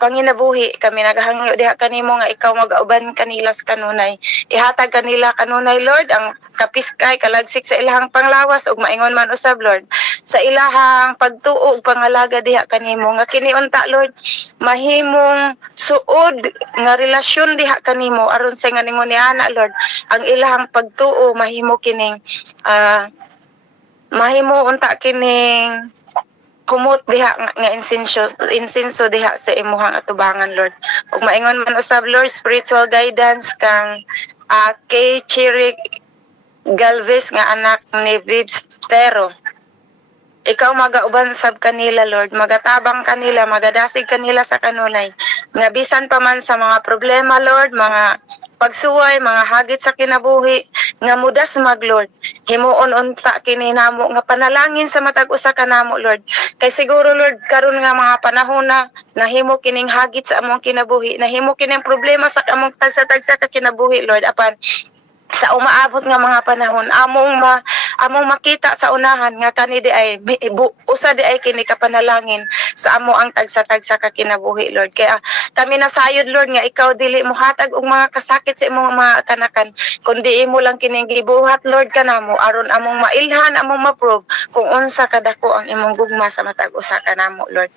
Panginabuhi kami nagahangyo diha kanimo nga ikaw magauban kanila sa kanunay. Ihatag kanila kanunay, Lord, ang kapiskay kalagsik sa ilahang panglawas ug maingon man usab, Lord, sa ilahang pagtuo ug pangalaga diha kanimo nga kini unta, Lord, mahimong suod nga relasyon diha kanimo aron sa nga ningon ni ana, Lord, ang ilahang pagtuo mahimo kining mahimo unta kining kumot diha nga insenso diha sa imuhang atubangan, Lord. Ug maingon man usab, Lord, spiritual guidance kang kay Chiri Galvez nga anak ni Vibs Tero. Ikaw magauban sab kanila, Lord, magatabang kanila, magadasig kanila sa kanunay, nga bisan pa man sa mga problema, Lord, mga pagsuway, mga hagit sa kinabuhi, nga mudas mag, Lord, himuon unta kini namo nga panalangin sa matag usa ka namo, Lord, kay siguro, Lord, karon nga mga panahon na nahimo kining hagit sa among kinabuhi, nahimo kining problema sa among tagsa-tagsa ka kinabuhi, Lord, apan sa umaabot nga mga panahon among makita sa unahan nga kani di ay usa di ay kini kapanalangin sa amo ang tagsa-tagsa ka kinabuhi, Lord. Kaya kami nasayod, Lord, nga ikaw dili mo hatag og mga kasakit sa imong mga kanakan, kundi imo lang kining gibuhat, Lord, kanamo aron among mailhan, among ma-prove kung unsa kadako ang imong gugma sa matag usa kanamo, Lord.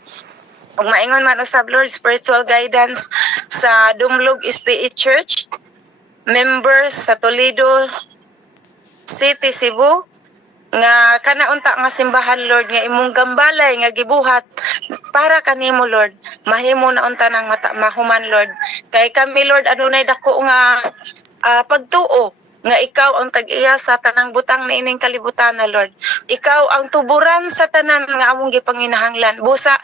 Ug maingon man usab, Lord, spiritual guidance sa Dumlog SDA Church members sa Toledo City, Cebu, nga kana unta nga simbahan, Lord, nga imong gambalay nga gibuhat para kanimo, Lord, mahimo na unta nang mahuman, Lord. Kay kami, Lord, adunay dako nga pagtuo nga ikaw ang tag-iya sa tanang butang na ining kalibutan na, Lord. Ikaw ang tuburan sa tanan nga among gipanginahanglan. Busa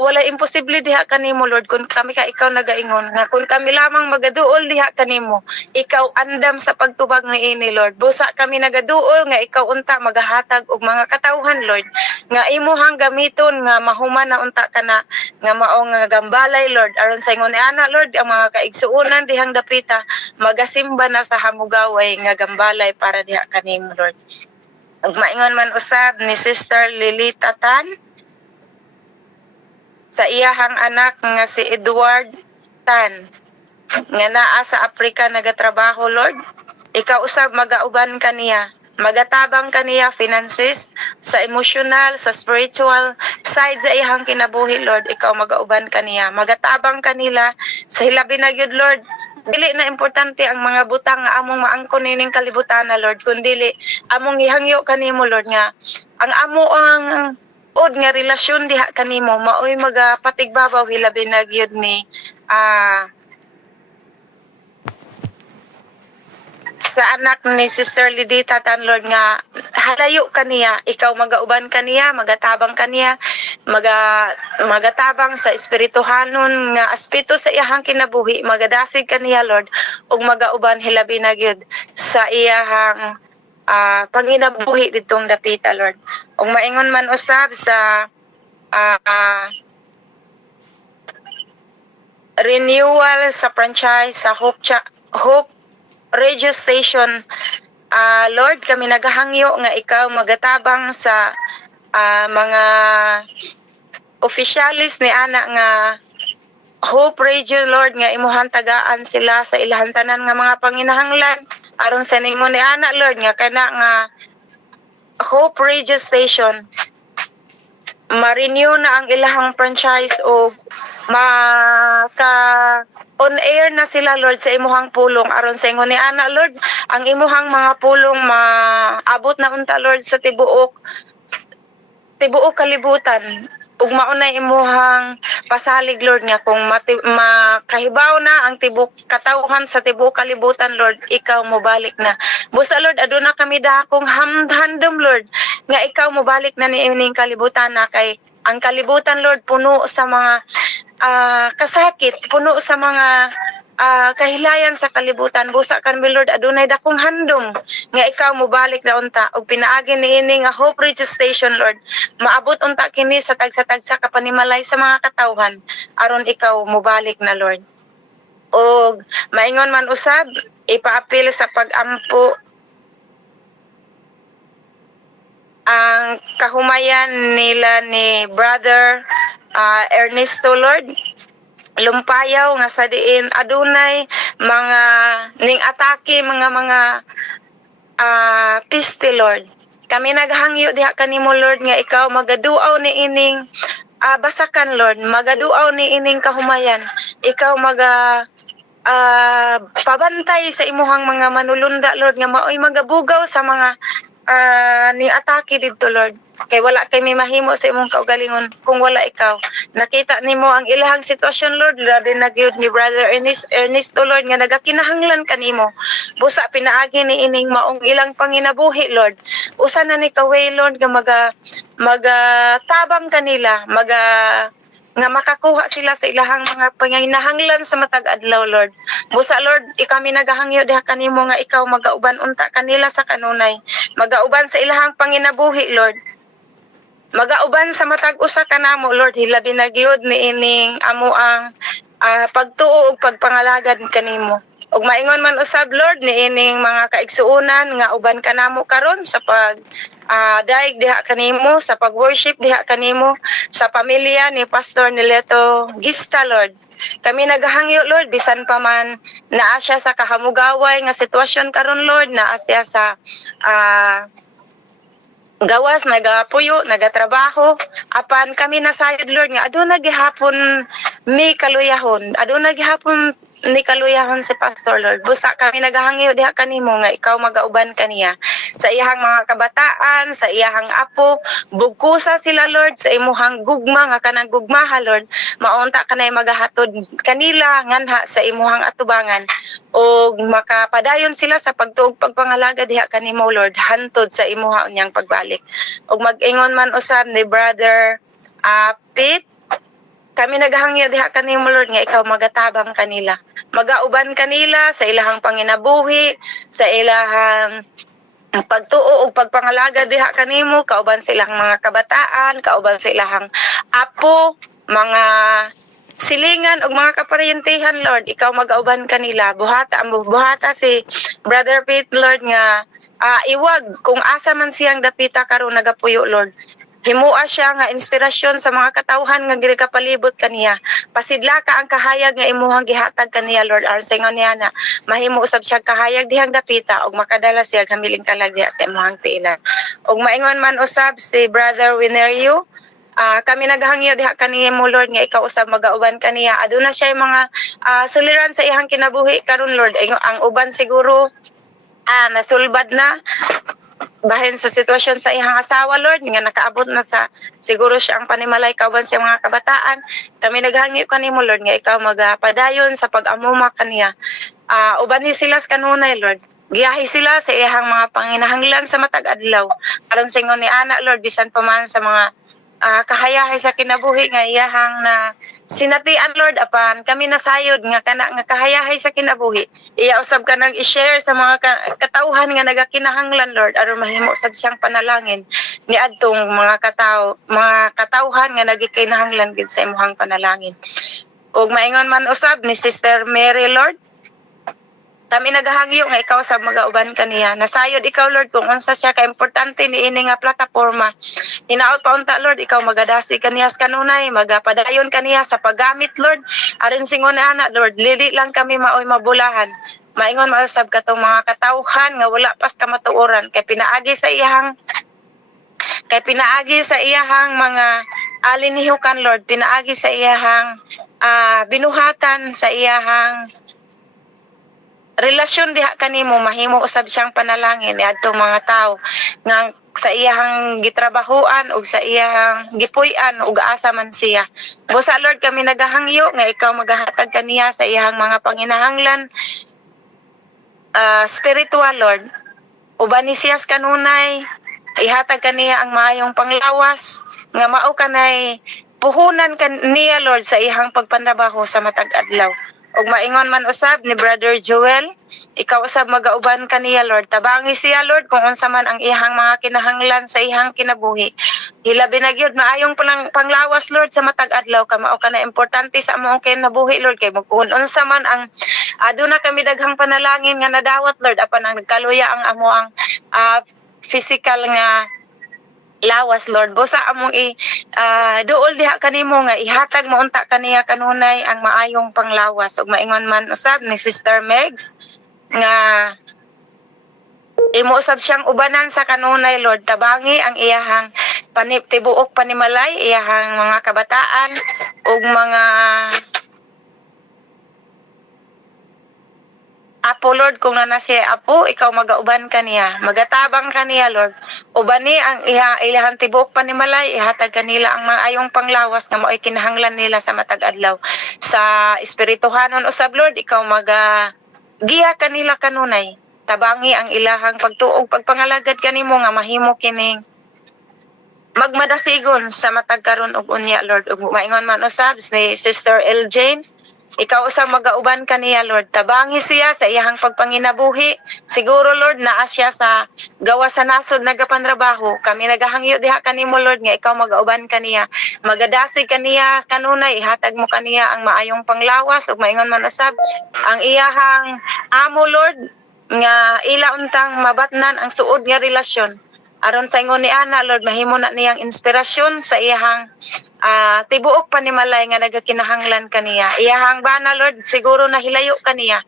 wala imposible diha kanimo, Lord, kung kami ka ikaw nagaingon nga kung kami lamang magaduol diha kanimo, ikaw andam sa pagtubag ni ini, Lord. Busa kami nagaduol nga ikaw unta magahatag og mga katawhan, Lord, nga imuhang gamiton nga mahuman na unta kana nga mao nga gambalay, Lord, aron sa ingon ni ana, Lord, ang mga kaigsuonan dihang dapita magasimba na sa hamugaway nga gambalay para diha kanimo, Lord. Ug maingon man usab ni Sister Lilita Tan sa iyahang anak nga si Edward Tan nga naa sa Africa nagatrabaho, Lord. Ikaw usab magauban kaniya, magatabang kaniya finances, sa emotional, sa spiritual side sa iyang kinabuhi, Lord. Ikaw magauban kaniya, magatabang kanila sa hilabi na gyud, Lord. Dili na importante ang mga butang nga among maangkon nining kalibutan na, Lord, kundi among ihangyo kanimo, Lord, nga ang amo ang od nga relasyon diha kanimo maoy magapatigbabaw hilabi na gyud ni sa anak ni Sister Lidita Tan, Lord, nga halayo kaniya, ikaw magauban kaniya, magatabang kaniya, magatabang sa espirituhanon nga aspeto sa iyahang kinabuhi, magadasig kaniya, Lord, ug magauban hilabi na gyud sa iyahang panginabuhi ditong dapita, Lord. Ug maingon man usab sa renewal sa franchise sa Hope Radio Station, Lord, kami nagahangyo nga ikaw magatabang sa mga officialis ni ana nga Hope Radio, Lord, nga imuhang tagaan sila sa ilahang tanan nga mga panginahanglan aron sa ningon ni ana, Lord, nga kana nga Hope Radio Station ma-renew na ang ilahang franchise o on air na sila, Lord, sa imuhang pulong aron sa ingon ni ana, Lord, ang imuhang mga pulong maabot na unta, Lord, sa tibuok kalibutan ug maunay imuhang pasalig, Lord, nga kung makahibaw na ang tibok katawhan sa tibok kalibutan, Lord, ikaw mobalik na. Busa, Lord, aduna kami dakong handom, Lord, nga ikaw mobalik na ni ining kalibutan na, kay ang kalibutan, Lord, puno sa mga kasakit, puno sa mga kahilayan sa kalibutan. Busa kami, Lord, adunay dakong handom nga ikaw mobalik na unta ug pinaagi niini nga Hope Radio Station, Lord, maabot unta kini sa tagsa-tagsa ka panimalay sa mga katawhan aron ikaw mobalik na, Lord. Ug maingon man usab, ipaapil sa pag-ampo ang kahumayan nila ni Brother Ernesto, Lord, lumpayaw nga sa diin adunay mga ning atake mga piste, Lord. Kami naghangyo diha kanimo, Lord, nga ikaw magaduaw ni ining basakan, Lord, magaduaw ni ining kahumayan, ikaw pabantay sa imuhang mga manulunda, Lord, nga maoy magabugaw sa mga ni atake dito Lord. Kay wala kay may mahimo sa imong kaugalingon kung wala ikaw. Nakita nimo ang ilahang sitwasyon Lord, labi na gyud ni Brother Ernesto Lord nga nagakinahanglan kanimo. Busa pinaagi ni ining maong ilang panginabuhi Lord. Usa na ni kaway Lord nga tabang kanila, nga makakuha sila sa ilahang mga panginahanglan sa matag adlaw Lord. Busa Lord, ikami nagahangyo diha kanimo nga ikaw magauban unta kanila sa kanunay. Magauban sa ilahang panginabuhi Lord. Magauban sa matag usa kanamo Lord, hilabi na gyud ni ining amo ang pagtuo ug pagpangalagad kanimo. Ug maingon man usab Lord ni ining mga kaigsuonan nga uban kanamo karon sa pag daig diha kanimo, sa pag-worship diha kanimo, sa pamilya ni Pastor Nileto Gista Lord. Kami nagahangyo Lord bisan pa man naa siya sa kahamugaway nga sitwasyon karon Lord, naa siya sa gawas, nagapuyo, nagatrabaho, apan kami nasayod Lord nga aduna gihapon mi kaluyahon, aduna gihapon ni kaluyahon si Pastor Lord. Busa kami nagahangyo diha kanimo nga ikaw magauban kaniya sa iyahang mga kabataan, sa iyahang apo, bugkusa sila Lord sa imuhang gugma nga kanang gugmaha Lord, maunta kanay magahatod kanila nganha sa imuhang atubangan o makapadayon sila sa pagtuog pagpangalaga diha kanimo Lord hantod sa imuha unyang pagbalik. Og mag-ingon man usab ni Brother Pete, kami naghangyo diha kanimo Lord nga ikaw magatabang kanila. Magauban kanila sa ilahang panginabuhi, sa ilahang pagtuo ug pagpangalaga diha kanimo, kauban sa ilang mga kabataan, kauban sa ilahang apo, mga silingan ug mga kaparyentihan Lord, ikaw mag-auban kanila. Buhata si Brother Pete Lord nga iwag kung asa man siyang dapita karon nagapuyo Lord. Himua siya nga inspirasyon sa mga katawhan nga giri kapalibot kaniya. Pasidla ka ang kahayag nga imuhang gihatag kaniya Lord, aron sa ingon niya na mahimo usab siya kahayag dihang dapita ug makadala siya hamiling kalag diha sa imuhang tiilan. Ug maingon man usab si Brother Winerio, kami naghangyo diha kanimo Lord nga ikaw usab magauban kaniya. Aduna siya mga suliran sa iyang kinabuhi karon Lord. Ang uban siguro nasulbad na bahin sa sitwasyon sa iyang asawa Lord nga nakaabot na sa siguro siya ang panimalay kauban sa mga kabataan. Kami naghangyo kanimo Lord nga ikaw magapadayon sa pag-amuma kaniya. Uban ni sila sa kanunay Lord. Giyahi sila sa iyang mga panginahanglan sa matag adlaw. Aron sa ingon ni ana Lord bisan pa man sa mga kahayahay sa kinabuhi nga iyahang na sinatian Lord, apan kami nasayod nga kana nga kahayahay sa kinabuhi. Iya usab ka nang i-share sa mga katauhan nga nagakinahanglan Lord aron mahimo usab siyang panalangin ni adtong mga katauhan nga nagikinahanglan gid sa imong panalangin. Ug maingon man usab ni Sister Mary Lord, kami naghahangyo nga ikaw sa magauban kaniya. Nasayod ikaw Lord kung unsa siya ka importante ni ini nga plataporma. Hinaot pa unta Lord, ikaw magadasi kaniya sa kanunay, magapadayon kaniya sa paggamit Lord. Aron singon na ana Lord, lili lang kami maoy mabulahan. Maingon mausab katong mga katawhan nga wala pas kamatuoran kay pinaagi sa iyahang mga alinihukan Lord, pinaagi sa iyahang binuhatan sa iyahang relasyon diha kanimo, mahimo usab siyang panalangin ni adtong mga tao nga sa iyang gitrabahuan ug sa iyang gipuy-an ug asa man siya. Busa Lord kami nagahangyo nga ikaw magahatag kaniya sa iyang mga panginahanglan spiritual Lord. Uban ni siya kanunay, ihatag kaniya ang maayong panglawas nga mao kanay puhunan kaniya Lord sa iyang pagpanrabaho sa matag adlaw. Ug maingon man usab ni Brother Joel, ikaw usab magauban kaniya Lord. Tabangi siya Lord kung unsa man ang iyang mga kinahanglan sa iyang kinabuhi. Hilabi na gyud maayong panglawas Lord sa matag adlaw, kamao kana importante sa among kinabuhi Lord, kay kung unsa man ang aduna kami daghang panalangin nga nadawat Lord apan ang nagkaluya ang amoang physical nga lawas Lord. Busa among duol diha kanimo nga ihatag mo unta kaniya kanunay ang maayong panglawas. Ug maingon man usab ni Sister Megs nga imo usab siyang ubanan sa kanunay Lord. Tabangi ang iyahang tibuok panimalay, iyahang mga kabataan ug mga apo Lord, kung nana siya apo, ikaw magauban kaniya, magatabang kaniya Lord. Ubani ang ilahang tibok panimalay, ihatag kanila ang maayong panglawas nga mo'y kinahanglan nila sa matag adlaw. Sa espirituhanon usab Lord, ikaw giya kanila kanunay. Tabangi ang ilahang pagtuog pagpangalagad kanimo nga mahimo kining magmadasigon sa matag karon og unya Lord. Ug maingon man usab ni Sister L. Jane, ikaw usab magauban kaniya Lord. Tabangi siya sa iyahang pagpanginabuhi. Siguro Lord naa siya sa gawa sa nasod nagapantrabaho. Kami nagahangyo diha kanimo Lord nga ikaw magauban kaniya. Magadasig kaniya kanunay, ihatag mo kaniya ang maayong panglawas ug maingon man usab ang iyahang amo Lord nga ila untang mabatnan ang suod nga relasyon. Aron sa ingon ni Ana Lord, mahimo na niyang inspirasyon sa iyahang tibuok panimalay nga nagakinahanglan kaniya. Iyahang bana Lord, siguro nahilayo kaniya.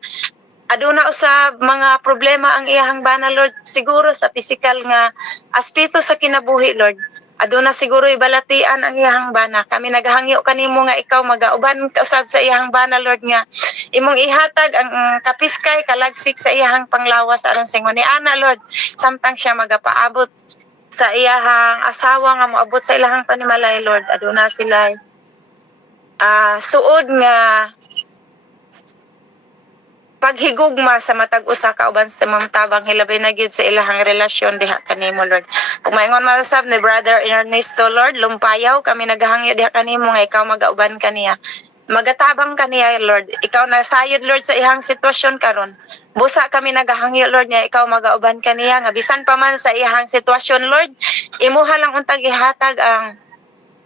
Aduna usab mga problema ang iyahang bana Lord, siguro sa physical nga aspeto sa kinabuhi Lord. Aduna siguro ibalatian ang iyahang bana. Kami naghangyo kanimo nga ikaw magauban usab sa iyahang bana Lord nga imong ihatag ang kapiskay kalagsik sa iyahang panglawas aron sa ingon ni Ana Lord, samtang siya magapaabot sa iyahang asawa nga moabot sa ilahang panimalay Lord. Aduna sila suod nga paghigugma sa matag usa ka uban sa mamtabang hilabay na gyud sa ilahang relasyon diha kanimo Lord. Kung maingon masab ni Brother Ernesto Lord, lumpayaw kami naghangyo diha kanimo nga ikaw magauban kaniya. Magatabang kaniya Lord. Ikaw nasayod Lord sa ihang sitwasyon karon. Busa kami naghangyo Lord nga ikaw magauban kaniya nga bisan pa man sa ihang sitwasyon Lord, imuha lang untag ihatag ang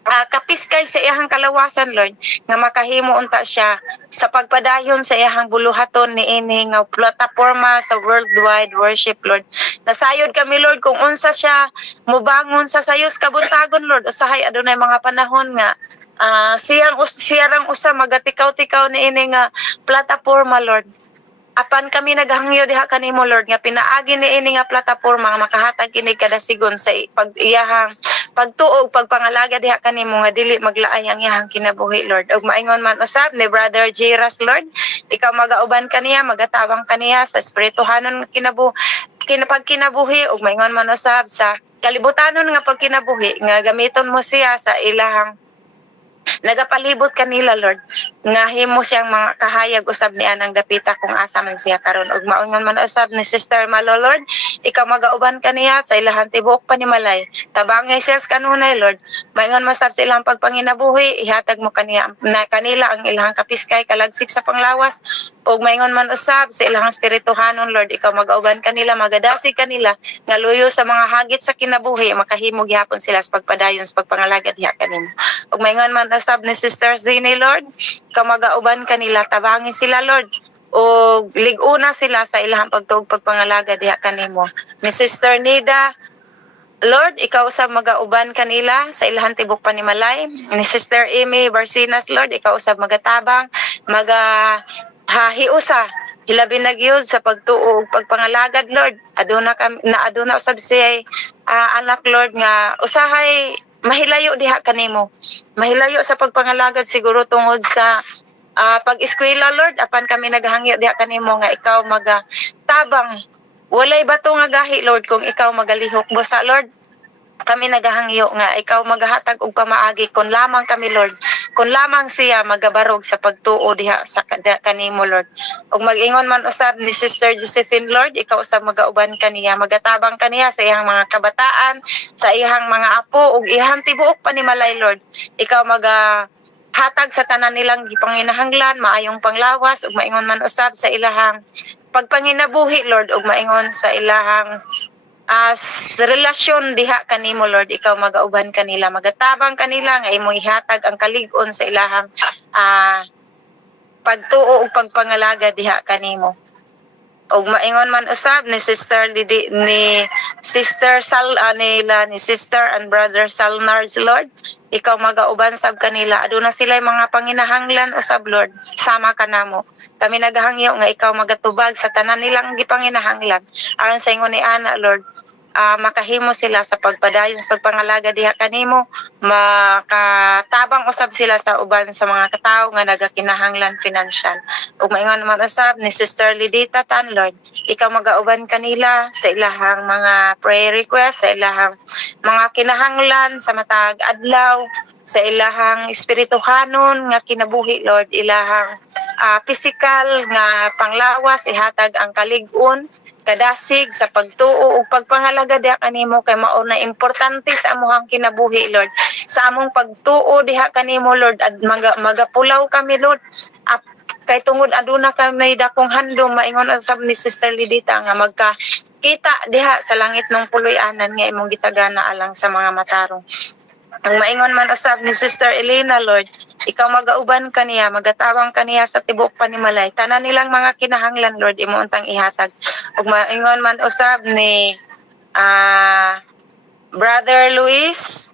kapiskay sa iyahang kalawasan Lord nga makahimo unta siya sa pagpadayon sa iyahang buluhaton niini nga plataporma sa worldwide worship Lord. Nasayod kami Lord kung unsa siya mobangon sa sayos kabuntagon Lord. Usahay adunay mga panahon nga siyang usa magatikaw-tikaw niini nga plataporma Lord. Apan kami naghangyo diha kanimo Lord nga pinaagi niini nga plataporma nga makahatag kini kada sigon sa iyahang pagtuog pagpangalaga diha kanimo nga dili maglaay ang iyahang kinabuhi Lord. Ug maingon man usab ni Brother Jiras Lord, ikaw magauban kaniya, magatabang kaniya sa espirituhanon nga pagkinabuhi ug maingon man usab sa kalibutanon nga pagkinabuhi nga gamiton mo siya sa ilahang nagapalibot kanila Lord nga himo siyang mga kahayag usab ni anang dapita kung asa man siya karon. Ug maungon man usab ni Sister Malo Lord, ikaw magauban kaniya sa ilahang tibuok panimalay. Tabangay siya sa kanunay Lord, maingon masab sa ilang pagpanginabuhi, ihatag mo kaniya na kanila ang ilahang kapiskay kalagsik sa panglawas. Ug maingon man usab sa ilahang espirituhanon Lord, ikaw magauban kanila, magadasig kanila nga luyo sa mga hagit sa kinabuhi, makahimo gyapon sila sa pagpadayon sa pagpangalagad diha kanimo. Ug maingon man usab ni Sister Zini Lord, ikaw magauban kanila, tabangin sila Lord o liguna sila sa ilahang pagtuog pagpangalagad diha kanimo. Ni Sister Nida Lord, ikaw usab magauban kanila sa ilahang tibok panimalay. Ni Sister Amy Barcinas Lord, ikaw usab magatabang hiusa hilabi na gyud sa pagtuog pagpangalagad Lord. Aduna usab siya anak Lord nga usahay mahilayo diha kanimo, mahilayo sa pagpangalagad siguro tungod sa pag-eskwela Lord. Apan kami naghangyo diha kanimo nga ikaw magatabang, walay bato nga gahi Lord kung ikaw magalihok busa Lord. Kami naghangyo nga ikaw magahatag og pamaagi kun lamang kami Lord, kun lamang siya magabarog sa pagtuo diha sa kanimo Lord. Ug mag-ingon man usab ni Sister Josephine Lord, ikaw usab magauban kaniya, magatabang kaniya sa iyang mga kabataan, sa iyang mga apo ug iyang tibuok panimalay Lord. Ikaw hatag sa tanan nilang gipanginahanglan, maayong panglawas ug maingon man usab sa ilahang pagpanginabuhi Lord ug maingon sa ilahang relasyon diha kanimo Lord. Ikaw magauban kanila, magatabang kanila nga imong ihatag ang kalig-on sa ilahang pagtuo ug pagpangalaga diha kanimo. Og maingon man usab ni Sister ni Sister ni Sister and Brother Salnars Lord, ikaw magauban sab kanila, aduna sila mga panginahanglan usab Lord, sama ka namo. Kami naghangyo nga ikaw magatubag sa tanan nilang gipanginahanglan aron sa ingon ni Ana Lord. makahimo sila sa pagpadayon sa pagpangalaga diha kanimo, makatabang usab sila sa uban sa mga katawo nga nagakinahanglan financial. Ug maingon naman usab ni Sister Lidita Tan, Lord, ikaw magauban kanila sa ilahang mga prayer request, sa ilahang mga kinahanglan sa matag adlaw, sa ilahang espirituhanon nga kinabuhi, Lord, ilahang physical nga panglawas, ihatag ang kalig-on, kadasig sa pagtuo ug pagpangalaga diha kanimo kay mao na importante sa amuhang kinabuhi, Lord. Sa among pagtuo diha kanimo, Lord, at magapulaw kami, Lord. Kay tungod aduna kami dakong handom, maingon usab ni Sister Lidita nga magkakita diha sa langit ng puloy-anan nga imong gitagana alang sa mga matarong. Ang maingon man usab ni Sister Elena, Lord, ikaw magauban kaniya, magatawang kaniya sa tibok panimalay. Tanan nilang mga kinahanglan, Lord, imo untang ihatag. Ug maingon man usab ni Brother Luis,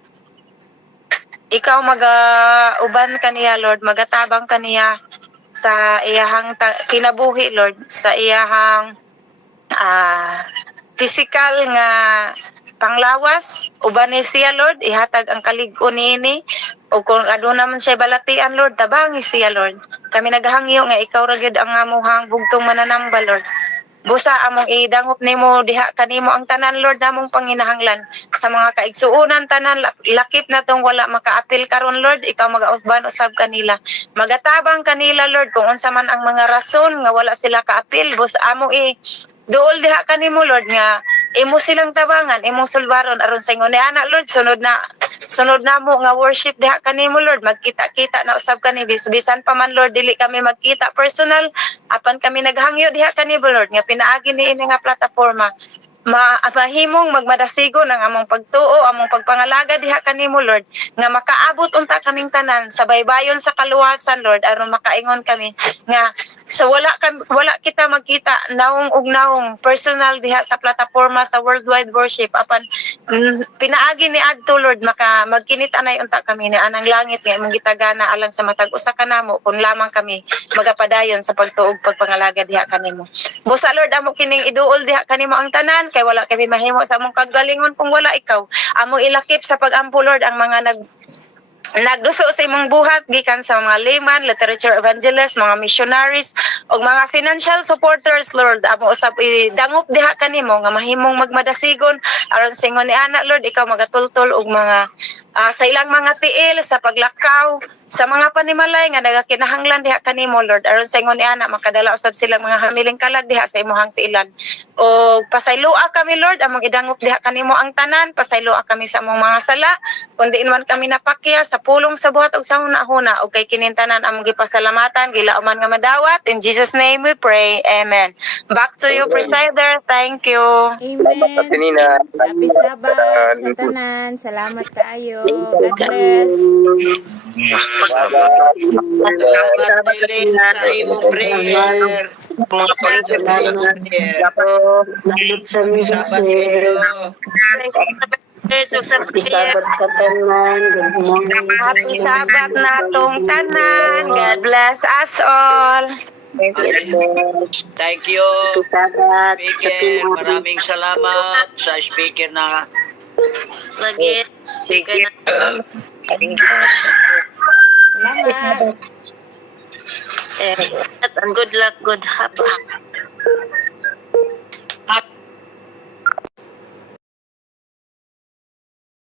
ikaw magauban kaniya, Lord, magatabang kaniya sa iyahang kinabuhi, Lord, sa iyahang physical nga panglawas, uban ni siya, Lord, ihatag ang kalig-on niini, o kung aduna man siya balatian, Lord, tabangi siya, Lord. Kami naghangyo nga ikaw ra gyud ang amuhang bugtong mananamba, Lord. Busa among idangop nimo diha kanimo ang tanan, Lord, namong panginahanglan sa mga kaigsuonan tanan, lakip na tong wala makaapil karon, Lord, ikaw magausban usab kanila, magatabang kanila, Lord, kung unsa man ang mga rason nga wala sila kaapil. Busa among duol diha kanimo, Lord, nga imo silang tabangan, imo sulbaron aron sa ingon ni ana, Lord, sunod na mo nga worship diha kanimo, Lord, magkita-kita na usab kani bisan pa man, Lord, dili kami magkita personal, apan kami naghangyo diha kanimo, Lord, nga pinaagi ni ini nga plataporma mahimong magmadasigon ang among pagtuo, among pagpangalaga diha kanimo, Lord, nga makaabot unta kaming tanan sa baybayon sa kaluwasan, Lord, aron makaingon kami nga sa wala kita magkita naong ug naong personal diha sa plataporma sa worldwide worship, apan pinaagi ni adto, Lord, magkinit-anay unta kami ni anang langit nga imong gitagana alang sa matag usa ka namo kung lamang kami magapadayon sa pagtuog pagpangalaga diha kanimo. Busa, Lord, amo kining iduol diha kanimo ang tanan kay wala kami mahimo sa among kagalingon kung wala ikaw. Among ilakip sa pag-ampo, Lord, ang mga nagduso sa imong buhat gikan sa mga layman, literature evangelists, mga missionaries ug mga financial supporters, Lord, amo usab idangop diha kanimo nga mahimong magmadasigon aron sa ingon ni ana, Lord, ikaw magatultol og mga sa ilang mga tiil sa paglakaw sa mga panimalay nga nagakinahanglan diha kanimo, Lord, aron sa ingon ni ana makadala usab silang mga hamiling kalag diha sa imong tiilan. O pasayloa kami, Lord, among idangop diha kanimo ang tanan, pasayloa kami sa among mga sala kundi man kami napakya sa pulong sa buhat ug sa hunahuna ug kay kinintanan among gipasalamatan gilauman nga madawat. In Jesus name we pray. Amen. Back to you, Presider. Thank you. Amen. Happy Sabat sa tanan. Salamat kaayo. God bless. Salamat din sa imong prayer. Happy Sabat sa tanan. Good morning. Happy Sabat natong tanan. God bless us all. Thank you, speaker. Maraming salamat sa speaker na Lagi. Salamat. And good luck, good happy.